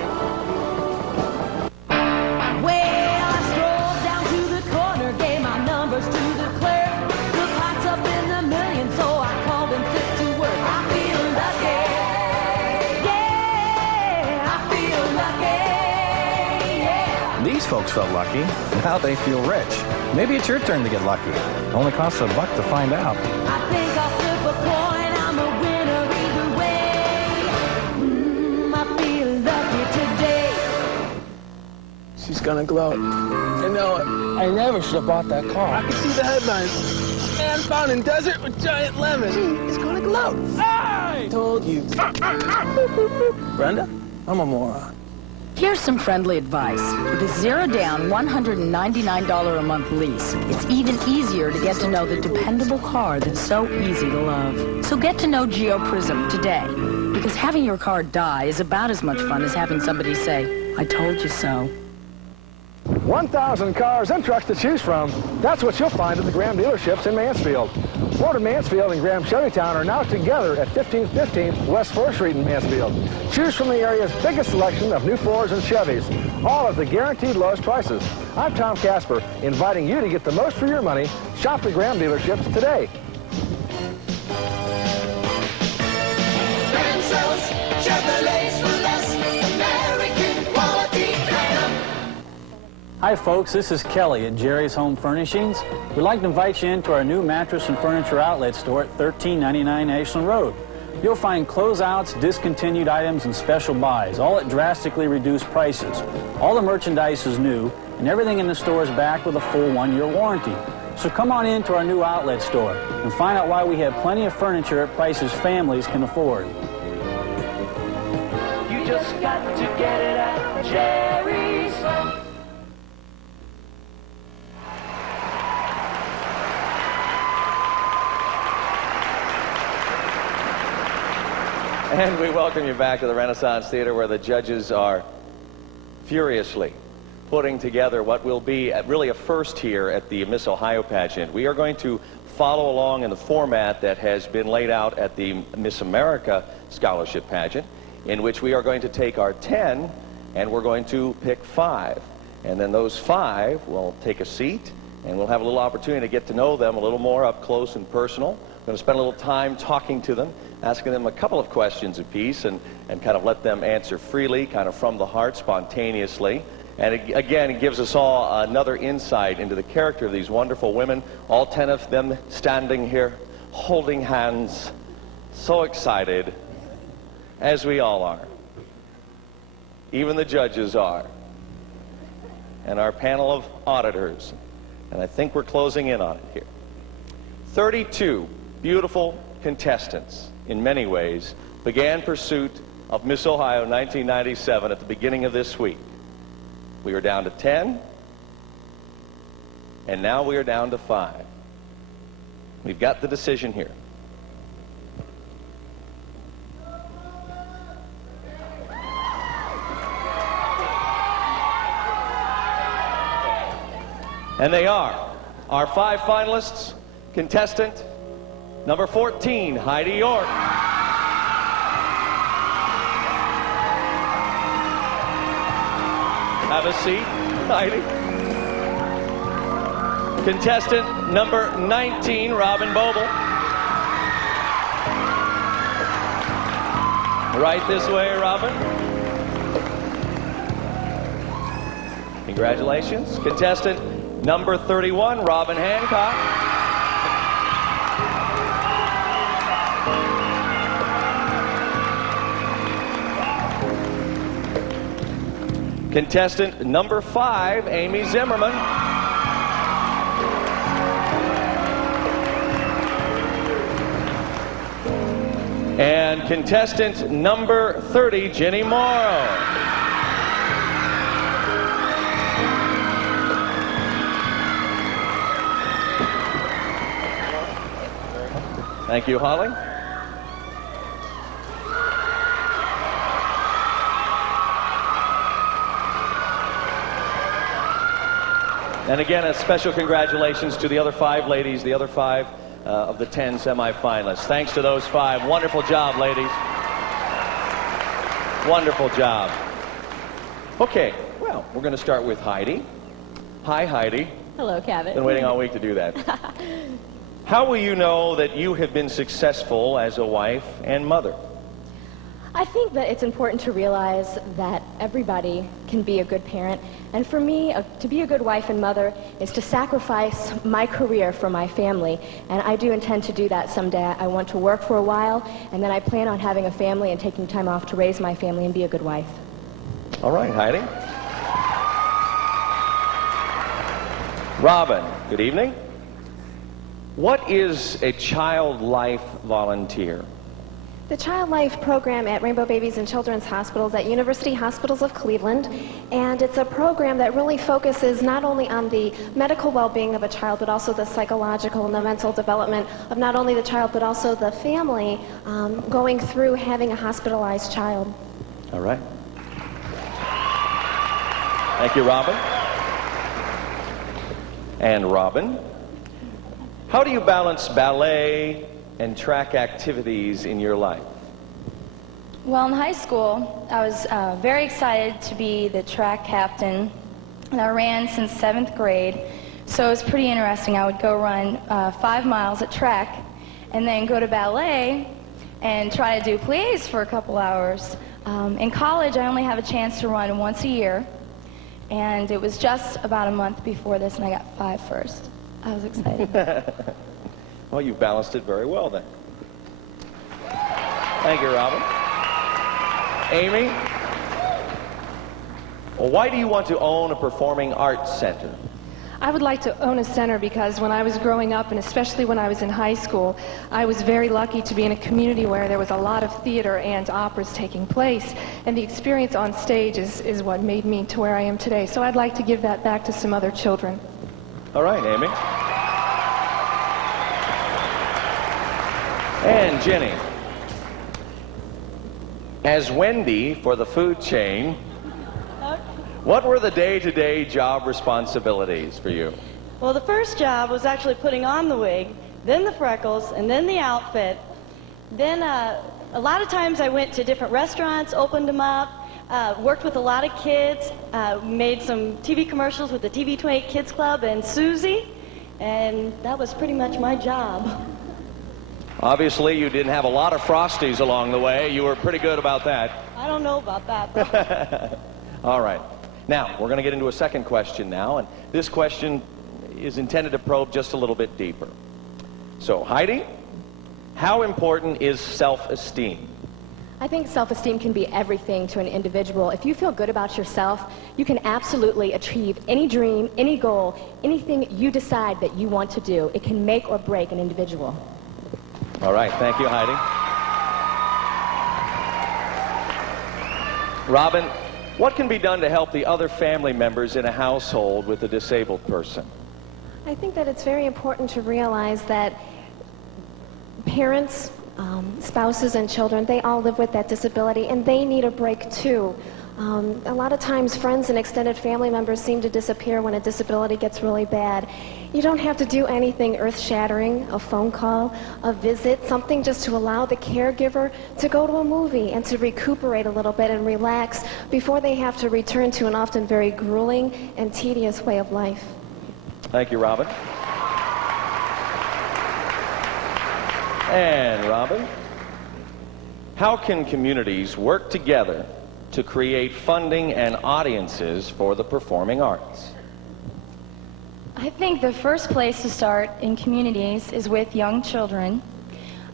Well, I strolled down to the corner, gave my numbers to the clerk. The pot's up in the million, so I called and set to work. I feel lucky. Yeah, I feel lucky. Yeah. These folks felt lucky. Now they feel rich. Maybe it's your turn to get lucky. Only costs $1 to find out. I think I'll flip a coin. I'm a winner either way. I feel lucky today. She's gonna gloat. You know it. I never should have bought that car. I can see the headlines. Man found in desert with giant lemon. She's gonna gloat. I told you. Brenda, I'm a moron. Here's some friendly advice. With a zero-down, $199 a month lease, it's even easier to get to know the dependable car that's so easy to love. So get to know GeoPrism today, because having your car die is about as much fun as having somebody say, "I told you so." 1,000 cars and trucks to choose from. That's what you'll find at the Graham dealerships in Mansfield. Ford of Mansfield and Graham Chevytown are now together at 1515 West 4th Street in Mansfield. Choose from the area's biggest selection of new Fords and Chevys, all at the guaranteed lowest prices. I'm Tom Casper, inviting you to get the most for your money. Shop the Graham dealerships today. Graham sells Chevrolets for less. American quality Graham. Hi folks, this is Kelly at Jerry's Home Furnishings. We'd like to invite you into our new mattress and furniture outlet store at 1399 Ashland Road. You'll find closeouts, discontinued items, and special buys, all at drastically reduced prices. All the merchandise is new, and everything in the store is backed with a full 1-year warranty. So come on in to our new outlet store and find out why we have plenty of furniture at prices families can afford. You just got to get it at Jerry's. And we welcome you back to the Renaissance Theater, where the judges are furiously putting together what will be really a first here at the Miss Ohio pageant. We are going to follow along in the format that has been laid out at the Miss America scholarship pageant, in which we are going to take our 10 and we're going to pick 5. And then those 5 will take a seat and we'll have a little opportunity to get to know them a little more up close and personal. We're going to spend a little time talking to them, asking them a couple of questions apiece and kind of let them answer freely, kind of from the heart, spontaneously. And again, it gives us all another insight into the character of these wonderful women, all 10 of them standing here, holding hands, so excited, as we all are. Even the judges are. And our panel of auditors. And I think we're closing in on it here. 32 beautiful contestants, in many ways, began pursuit of Miss Ohio 1997 at the beginning of this week. We are down to 10, and now we are down to 5. We've got the decision here. And they are our 5 finalists. Contestant number 14, Heidi York. Have a seat, Heidi. Contestant number 19, Robin Boble. Right this way, Robin. Congratulations. Contestant number 31, Robin Hancock. Contestant number 5, Amy Zimmerman. And contestant number 30, Jenny Morrow. Thank you, Holly. And again, a special congratulations to the other 5 ladies, the other 5 of the 10 semifinalists. Thanks to those 5. Wonderful job, ladies. Wonderful job. Okay, well, we're going to start with Heidi. Hi, Heidi. Hello, Cabot. Been waiting all week to do that. How will you know that you have been successful as a wife and mother? I think that it's important to realize that everybody can be a good parent. And for me, to be a good wife and mother is to sacrifice my career for my family. And I do intend to do that someday. I want to work for a while, and then I plan on having a family and taking time off to raise my family and be a good wife. All right, Heidi. Robin, good evening. What is a child life volunteer? The Child Life program at Rainbow Babies and Children's Hospitals at University Hospitals of Cleveland, and it's a program that really focuses not only on the medical well-being of a child, but also the psychological and the mental development of not only the child, but also the family going through having a hospitalized child. All right. Thank you, Robin. And Robin, how do you balance ballet and track activities in your life? Well, in high school, I was very excited to be the track captain, and I ran since 7th grade, so it was pretty interesting. I would go run 5 miles at track, and then go to ballet and try to do pliés for a couple hours. In college, I only have a chance to run once a year, and it was just about a month before this, and I got 5 first. I was excited. Well, you've balanced it very well then. Thank you, Robin. Amy? Well, why do you want to own a performing arts center? I would like to own a center because when I was growing up, and especially when I was in high school, I was very lucky to be in a community where there was a lot of theater and operas taking place, and the experience on stage is what made me to where I am today. So I'd like to give that back to some other children. All right, Amy. And Jenny, as Wendy for the food chain, what were the day-to-day job responsibilities for you? Well, the first job was actually putting on the wig, then the freckles, and then the outfit. Then a lot of times I went to different restaurants, opened them up, worked with a lot of kids, made some TV commercials with the TV28 Kids Club and Susie, and that was pretty much my job. Obviously, you didn't have a lot of Frosties along the way. You were pretty good about that. I don't know about that, though. All right. Now, we're going to get into a second question now, and this question is intended to probe just a little bit deeper. So, Heidi, how important is self-esteem? I think self-esteem can be everything to an individual. If you feel good about yourself, you can absolutely achieve any dream, any goal, anything you decide that you want to do. It can make or break an individual. All right, thank you, Heidi. Robin, what can be done to help the other family members in a household with a disabled person? I think that it's very important to realize that parents, spouses, and children, they all live with that disability, and they need a break too. A lot of times friends and extended family members seem to disappear when a disability gets really bad. You don't have to do anything earth-shattering, a phone call, a visit, something just to allow the caregiver to go to a movie and to recuperate a little bit and relax before they have to return to an often very grueling and tedious way of life. Thank you, Robin. And Robin, how can communities work together to create funding and audiences for the performing arts? I think the first place to start in communities is with young children.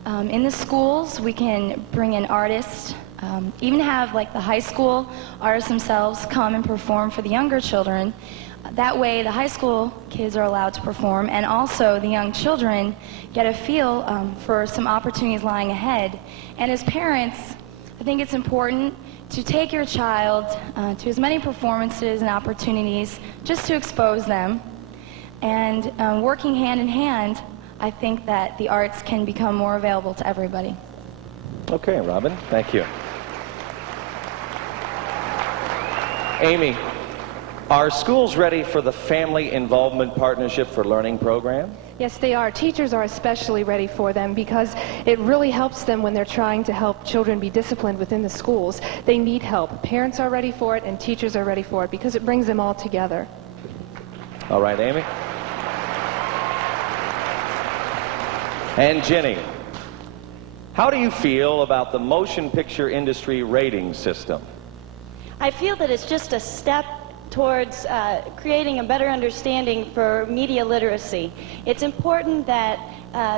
In the schools, we can bring in artists, even have like the high school artists themselves come and perform for the younger children. That way the high school kids are allowed to perform, and also the young children get a feel for some opportunities lying ahead. And as parents, I think it's important to take your child to as many performances and opportunities just to expose them. And working hand in hand, I think that the arts can become more available to everybody. Okay, Robin, thank you. Amy, are schools ready for the Family Involvement Partnership for Learning program? Yes, they are. Teachers are especially ready for them because it really helps them when they're trying to help children be disciplined within the schools. They need help. Parents are ready for it and teachers are ready for it because it brings them all together. All right, Amy. And Jenny, how do you feel about the motion picture industry rating system? I feel that it's just a step towards creating a better understanding for media literacy. It's important that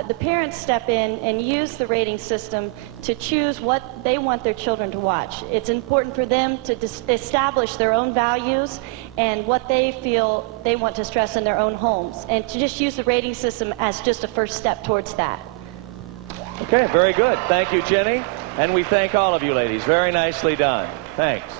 the parents step in and use the rating system to choose what they want their children to watch. It's important for them to establish their own values and what they feel they want to stress in their own homes, and to just use the rating system as just a first step towards that. Okay, very good. Thank you, Jenny. And we thank all of you ladies. Very nicely done. Thanks.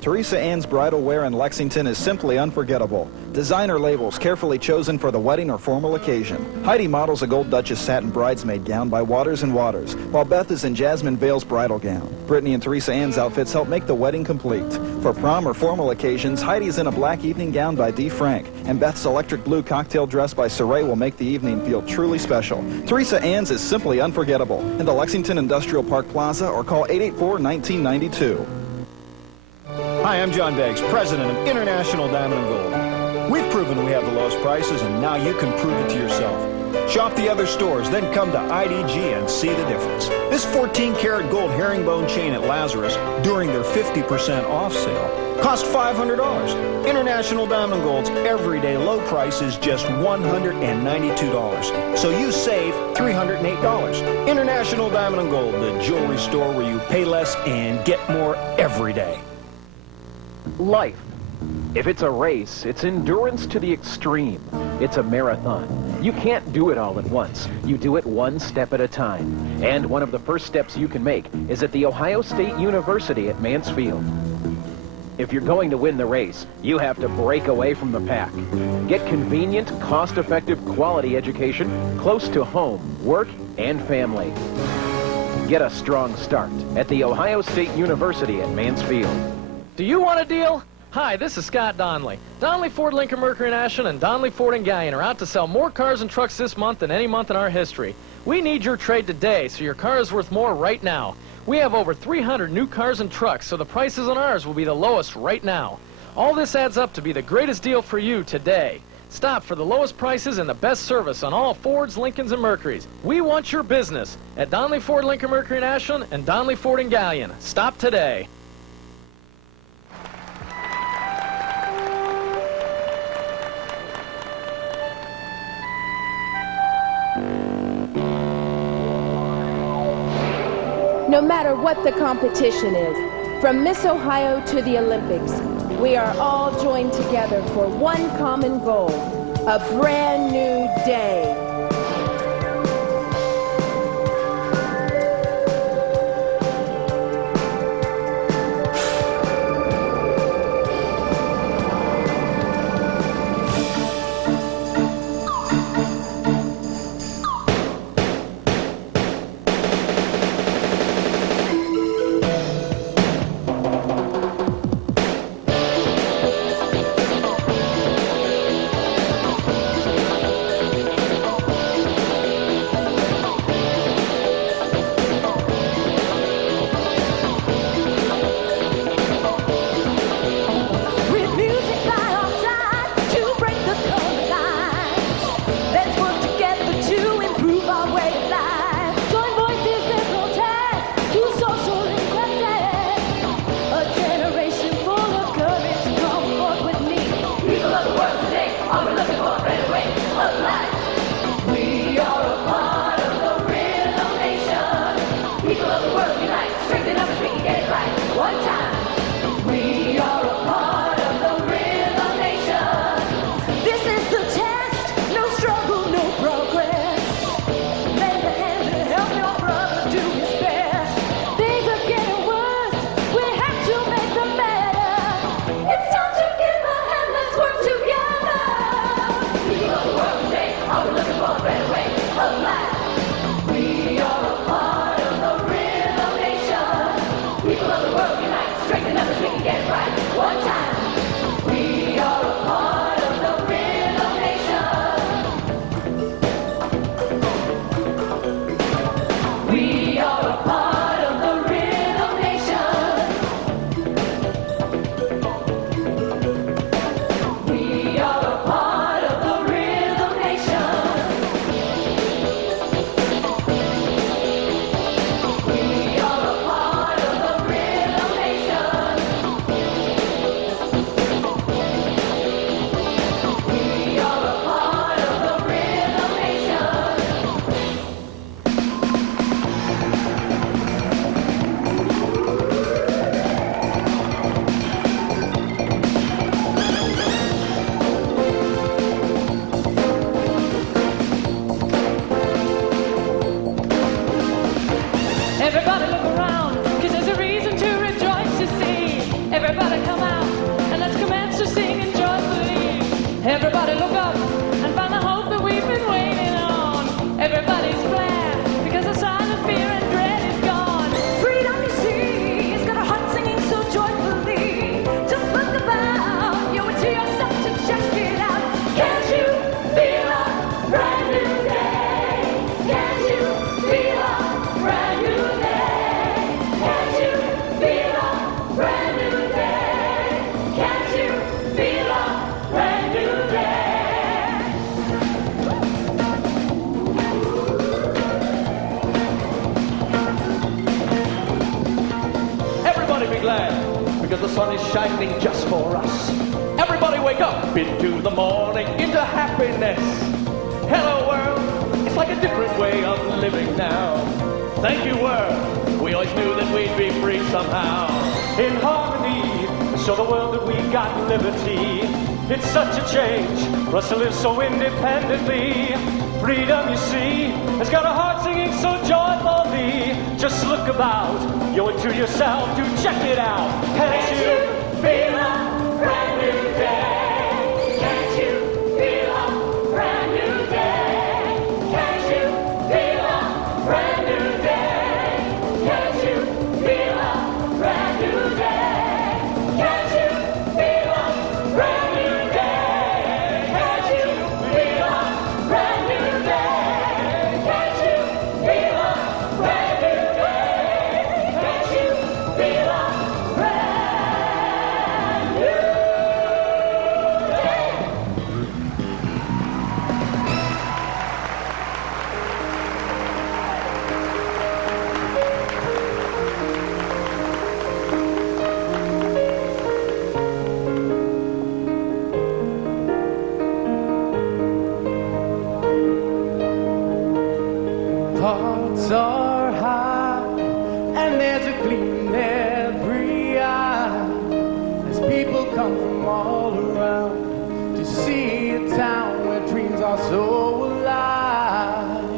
Teresa Ann's bridal wear in Lexington is simply unforgettable. Designer labels carefully chosen for the wedding or formal occasion. Heidi models a Gold Duchess satin bridesmaid gown by Waters & Waters, while Beth is in Jasmine Vale's bridal gown. Brittany and Teresa Ann's outfits help make the wedding complete. For prom or formal occasions, Heidi's in a black evening gown by Dee Frank, and Beth's electric blue cocktail dress by Saray will make the evening feel truly special. Teresa Ann's is simply unforgettable. In the Lexington Industrial Park Plaza or call 884-1992. Hi, I'm John Beggs, president of International Diamond and Gold. We've proven we have the lowest prices, and now you can prove it to yourself. Shop the other stores, then come to IDG and see the difference. This 14-karat gold herringbone chain at Lazarus during their 50% off sale cost $500. International Diamond and Gold's everyday low price is just $192. So you save $308. International Diamond and Gold, the jewelry store where you pay less and get more every day. Life. If it's a race, it's endurance to the extreme. It's a marathon. You can't do it all at once. You do it one step at a time. And one of the first steps you can make is at The Ohio State University at Mansfield. If you're going to win the race, you have to break away from the pack. Get convenient, cost-effective, quality education close to home, work, and family. Get a strong start at The Ohio State University at Mansfield. Do you want a deal? Hi, this is Scott Donnelly. Donnelly Ford, Lincoln, Mercury and Ashland and Donnelly Ford and Gallion are out to sell more cars and trucks this month than any month in our history. We need your trade today, so your car is worth more right now. We have over 300 new cars and trucks, so the prices on ours will be the lowest right now. All this adds up to be the greatest deal for you today. Stop for the lowest prices and the best service on all Fords, Lincolns, and Mercurys. We want your business at Donnelly Ford, Lincoln, Mercury and Ashland and Donnelly Ford and Gallion. Stop today. No matter what the competition is, from Miss Ohio to the Olympics, we are all joined together for one common goal, a brand new day. shining just for us. Everybody wake up into the morning, into happiness. Hello world, it's like a different way of living now. Thank you world, we always knew that we'd be free somehow. In harmony, show the world that we got liberty. It's such a change for us to live so independently. Freedom, you see, has got a heart singing so joyfully. Just look about, you owe it to yourself to check it out. Can't you feel a brand new day? Can't you feel a brand new day? Can't you feel a brand new day? Can't you feel a brand new day? Can't you feel a brand new day? Can't you feel a brand new day? Can't you feel a brand new day? Can't you feel a brand new day? Hearts are high, and there's a gleam in every eye as people come from all around to see a town where dreams are so alive.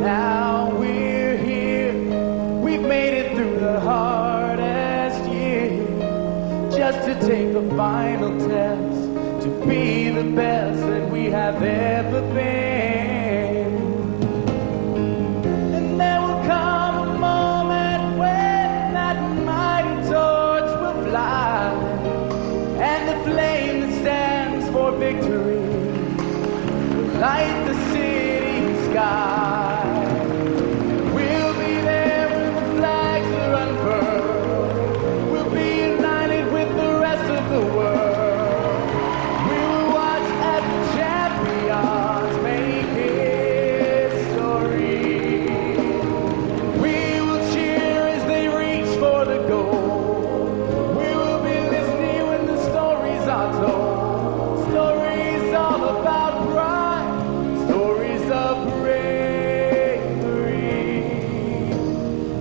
Now we're here, we've made it through the hardest year, just to take the final test, to be the best that we have ever been. And there will come a moment when that mighty torch will fly, and the flame that stands for victory will light the city sky. We'll be there when the flags are unfurled. We'll be united with the rest of the world. We will watch as the champions make history. We will cheer as they reach for the goal. We will be listening when the stories are told. Stories all about pride, stories of bravery.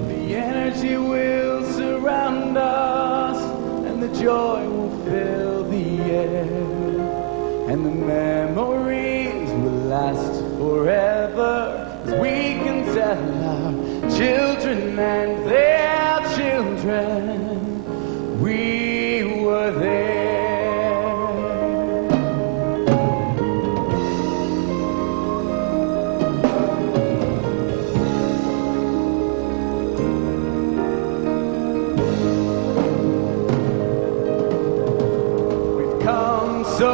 The energy will surround us, and the joy will fill the air, and the memories will last forever, as we can tell our children and their children we were there. We've come so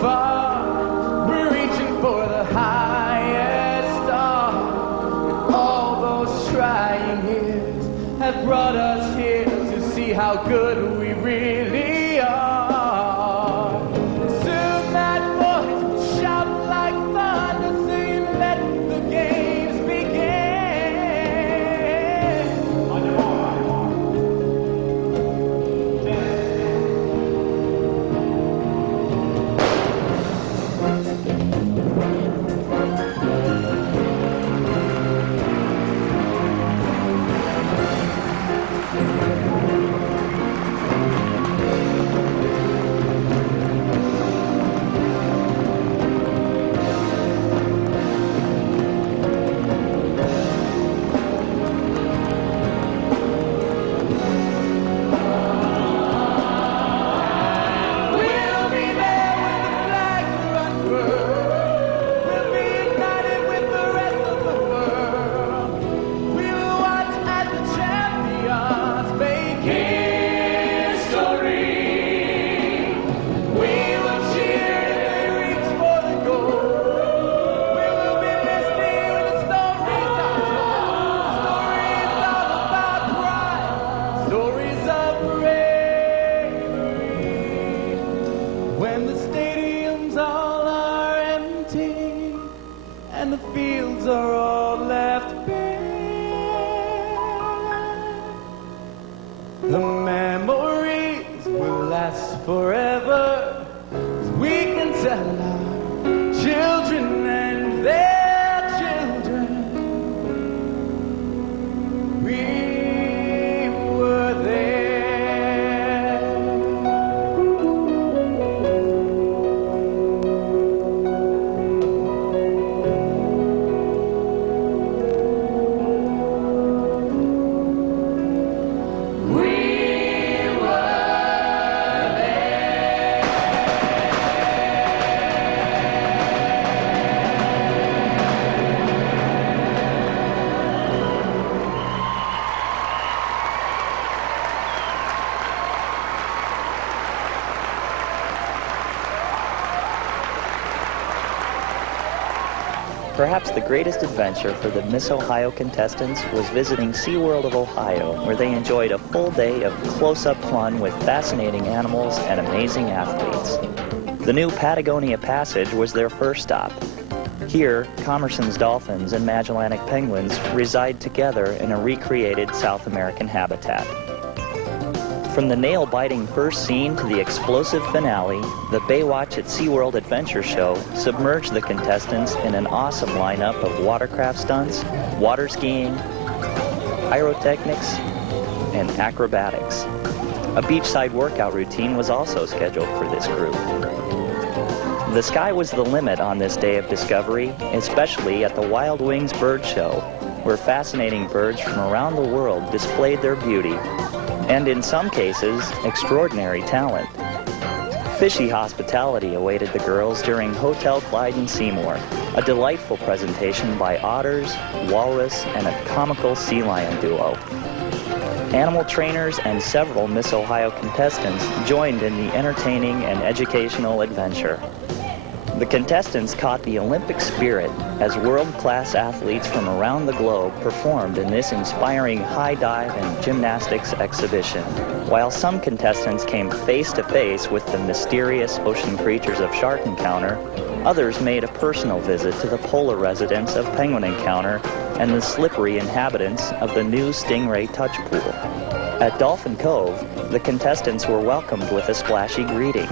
far, we're reaching for the highest star. All those trying years have brought us here to see how good we really are. Soon that voice will shout like thunder, saying, let the games begin. We'll be there when the flags are unfurled. We'll be united with the rest of the world. We will watch as the champions make history. We will cheer as they reach for the goal. We will be listening when the stories are told. Stories all about pride, stories of bravery. When the stadiums all are empty and the fields are all left bare, the memories Perhaps the greatest adventure for the Miss Ohio contestants was visiting SeaWorld of Ohio, where they enjoyed a full day of close-up fun with fascinating animals and amazing athletes. The new Patagonia Passage was their first stop. Here, Commerson's dolphins and Magellanic penguins reside together in a recreated South American habitat. From the nail-biting first scene to the explosive finale, the Baywatch at SeaWorld Adventure Show submerged the contestants in an awesome lineup of watercraft stunts, water skiing, pyrotechnics, and acrobatics. A beachside workout routine was also scheduled for this group. The sky was the limit on this day of discovery, especially at the Wild Wings Bird Show, where fascinating birds from around the world displayed their beauty, and in some cases, extraordinary talent. Fishy hospitality awaited the girls during Hotel Clyde and Seymour, a delightful presentation by otters, walrus, and a comical sea lion duo. Animal trainers and several Miss Ohio contestants joined in the entertaining and educational adventure. The contestants caught the Olympic spirit as world-class athletes from around the globe performed in this inspiring high dive and gymnastics exhibition. While some contestants came face-to-face with the mysterious ocean creatures of Shark Encounter, others made a personal visit to the polar residents of Penguin Encounter and the slippery inhabitants of the new Stingray Touch Pool. At Dolphin Cove, the contestants were welcomed with a splashy greeting.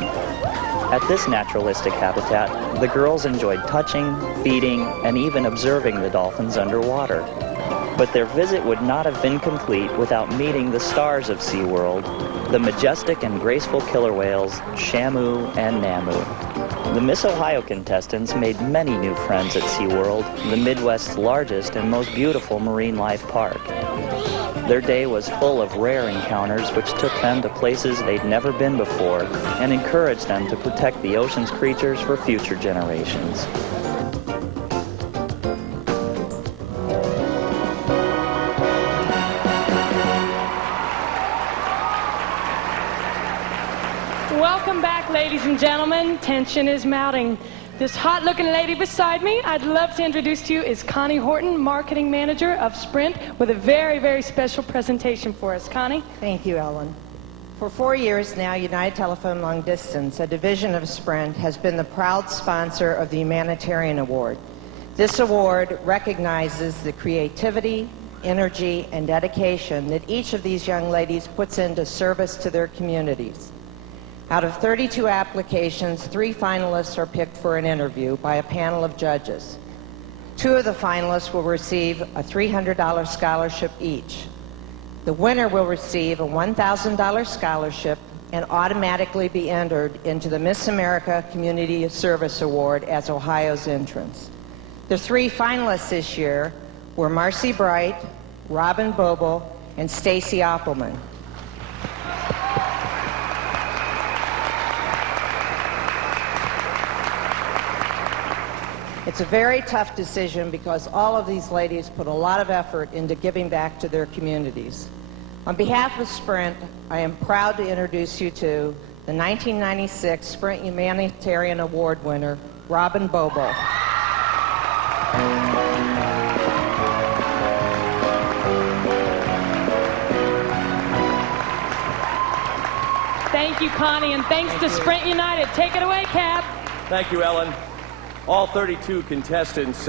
At this naturalistic habitat, the girls enjoyed touching, feeding, and even observing the dolphins underwater. But their visit would not have been complete without meeting the stars of SeaWorld, the majestic and graceful killer whales, Shamu and Namu. The Miss Ohio contestants made many new friends at SeaWorld, the Midwest's largest and most beautiful marine life park. Their day was full of rare encounters which took them to places they'd never been before and encouraged them to protect the ocean's creatures for future generations. Welcome back, ladies and gentlemen. Tension is mounting. This hot-looking lady beside me, I'd love to introduce to you, is Connie Horton, Marketing Manager of Sprint, with a very, very special presentation for us. Connie? Thank you, Ellen. For 4 years now, United Telephone Long Distance, a division of Sprint, has been the proud sponsor of the Humanitarian Award. This award recognizes the creativity, energy, and dedication that each of these young ladies puts into service to their communities. Out of 32 applications, 3 finalists are picked for an interview by a panel of judges. 2 of the finalists will receive a $300 scholarship each. The winner will receive a $1,000 scholarship and automatically be entered into the Miss America Community Service Award as Ohio's entrance. The 3 finalists this year were Marcy Bright, Robin Boble, and Stacy Oppelman. It's a very tough decision because all of these ladies put a lot of effort into giving back to their communities. On behalf of Sprint, I am proud to introduce you to the 1996 Sprint Humanitarian Award winner, Robin Boble. Thank you, Connie, and thanks to Sprint United. Take it away, Cap. Thank you, Ellen. All 32 contestants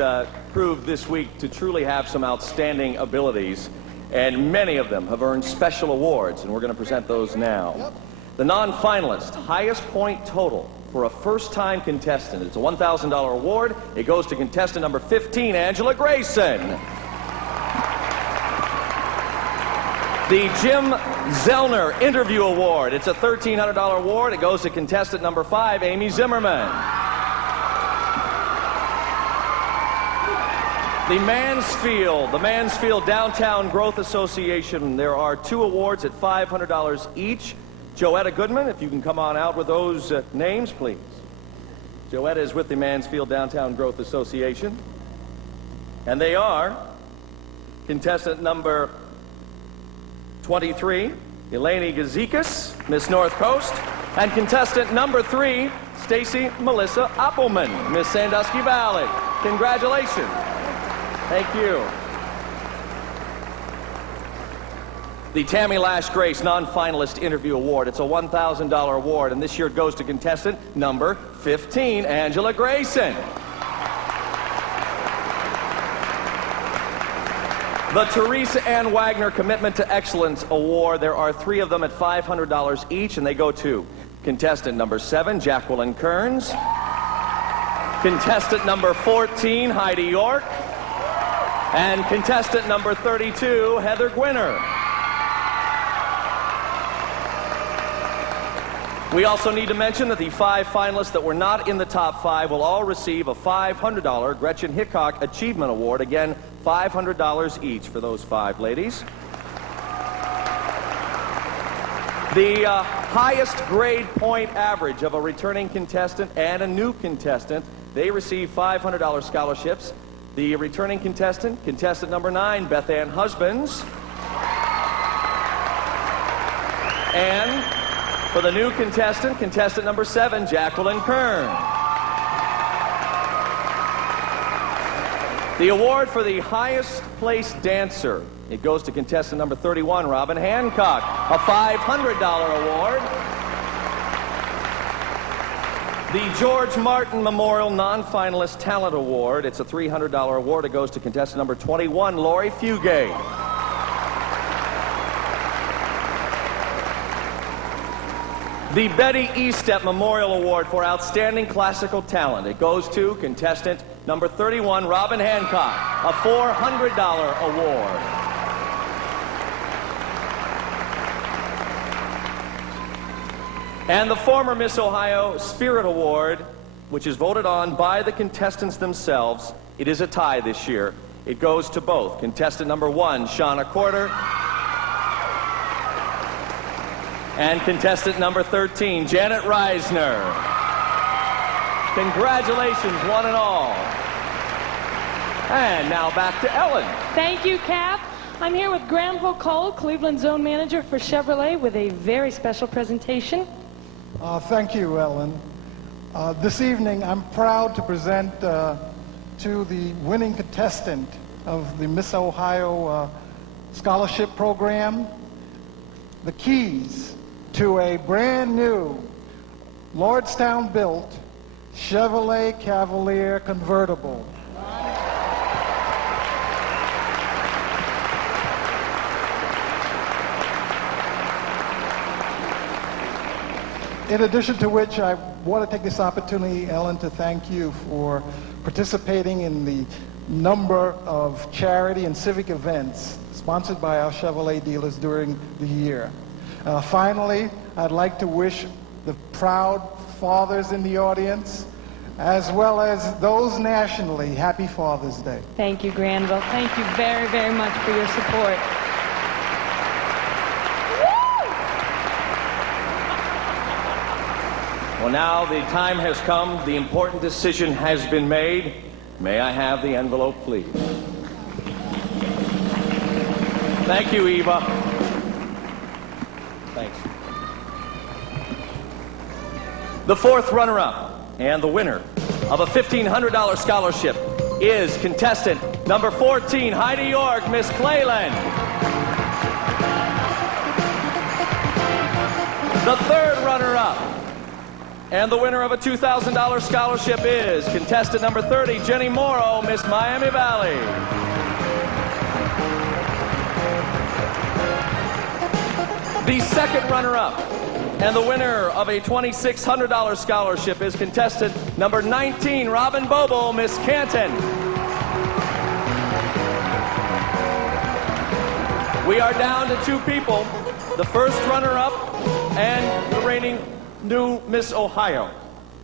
proved this week to truly have some outstanding abilities, and many of them have earned special awards, and we're going to present those now. Yep. The non-finalist, highest point total for a first-time contestant. It's a $1,000 award. It goes to contestant number 15, Angela Grayson. The Jim Zellner Interview Award. It's a $1,300 award. It goes to contestant number 5, Amy Zimmerman. The Mansfield Downtown Growth Association. There are 2 awards at $500 each. Joetta Goodman, if you can come on out with those names, please. Joetta is with the Mansfield Downtown Growth Association. And they are contestant number 23, Eleni Gazikas, Miss North Coast, and contestant number 3, Stacy Melissa Oppelman, Miss Sandusky Valley. Congratulations. Thank you. The Tammy Lash Grace Non-Finalist Interview Award. It's a $1,000 award, and this year it goes to contestant number 15, Angela Grayson. The Teresa Ann Wagner Commitment to Excellence Award. There are 3 of them at $500 each, and they go to contestant number 7, Jacqueline Kearns. Contestant number 14, Heidi York. And contestant number 32, Heather Gwinner. We also need to mention that the 5 finalists that were not in the top 5 will all receive a $500 Gretchen Hickok Achievement Award. Again, $500 each for those 5 ladies. The highest grade point average of a returning contestant and a new contestant, they receive $500 scholarships. The returning contestant, contestant number 9, Beth Ann Husbands. And for the new contestant, contestant number 7, Jacqueline Kern. The award for the highest placed dancer, it goes to contestant number 31, Robin Hancock, a $500 award. The George Martin Memorial Non-Finalist Talent Award, it's a $300 award. It goes to contestant number 21, Lori Fugate. The Betty Estep Memorial Award for Outstanding Classical Talent. It goes to contestant number 31, Robin Hancock, a $400 award. And the former Miss Ohio Spirit Award, which is voted on by the contestants themselves. It is a tie this year. It goes to both contestant number 1, Shauna Corder, and contestant number 13, Janet Reisner. Congratulations, one and all. And now back to Ellen. Thank you, Cap. I'm here with Granville Cole, Cleveland Zone Manager for Chevrolet, with a very special presentation. Thank you, Ellen. This evening, I'm proud to present to the winning contestant of the Miss Ohio Scholarship Program the keys to a brand new Lordstown-built Chevrolet Cavalier convertible. In addition to which, I want to take this opportunity, Ellen, to thank you for participating in the number of charity and civic events sponsored by our Chevrolet dealers during the year. Finally, I'd like to wish the proud fathers in the audience, as well as those nationally, Happy Father's Day. Thank you, Granville. Thank you very, very much for your support. Well, now the time has come. The important decision has been made. May I have the envelope, please? Thank you, Eva. Thanks. The fourth runner-up and the winner of a $1,500 scholarship is contestant number 14, Heidi York, Miss Cleland. The third runner-up and the winner of a $2,000 scholarship is contestant number 30, Jenny Morrow, Miss Miami Valley. The second runner-up and the winner of a $2,600 scholarship is contestant number 19, Robin Bobo, Miss Canton. We are down to 2 people, the first runner-up and the reigning new Miss Ohio.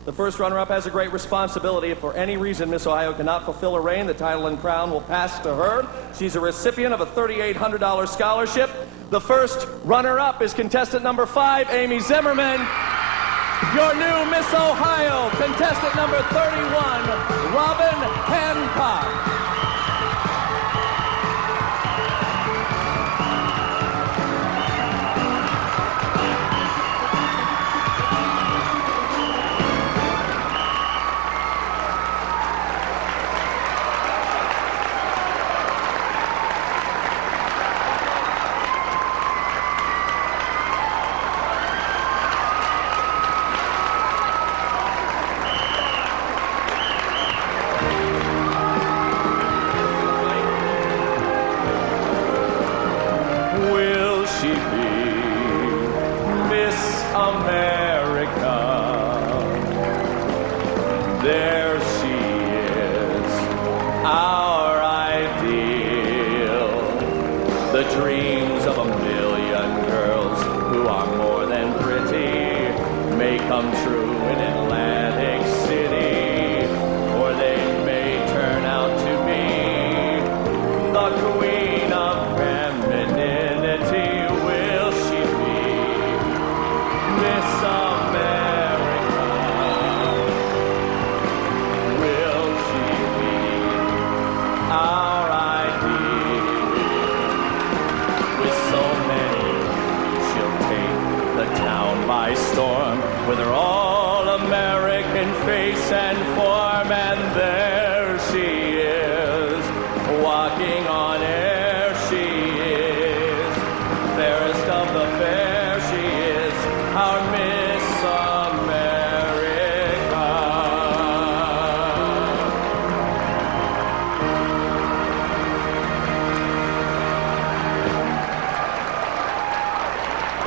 The first runner-up has a great responsibility. If for any reason Miss Ohio cannot fulfill her reign, the title and crown will pass to her. She's a recipient of a $3,800 scholarship. The first runner-up is contestant number 5, Amy Zimmerman. Your new Miss Ohio, contestant number 31, Robin Hancock. come true in Atlantic City, or they may turn out to be the queen of femininity. Will she be Miss America? Will she be our ideal? With so many, she'll take the town by storm with her all-American face and form, and there she is, walking on air. She is fairest of the fair. She is our Miss America.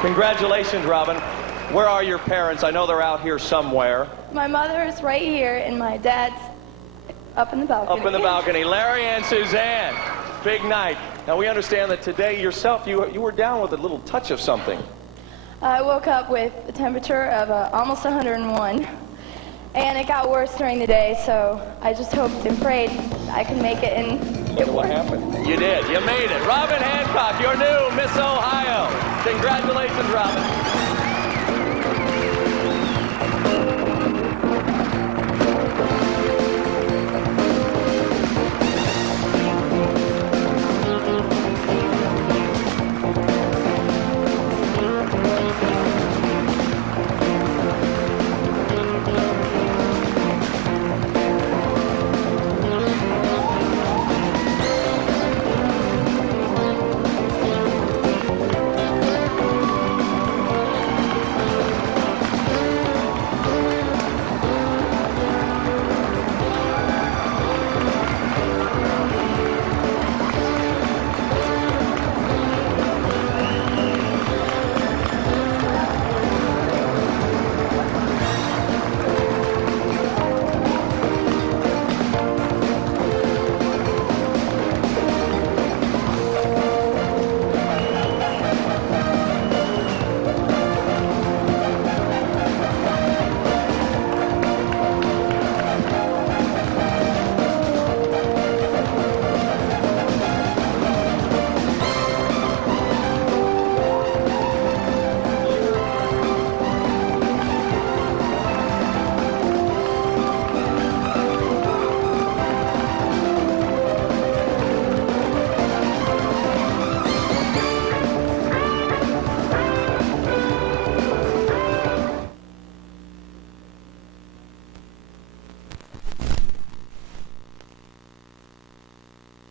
Congratulations, Robin. Where are your parents? I know they're out here somewhere. My mother is right here, and my dad's up in the balcony. Up in the balcony. Larry and Suzanne. Big night. Now, we understand that today yourself, you were down with a little touch of something. I woke up with a temperature of almost 101, and it got worse during the day, so I just hoped and prayed I could make it, and it What worked. happened? You did. You made it. Robin Hancock, your new Miss Ohio. Congratulations, Robin.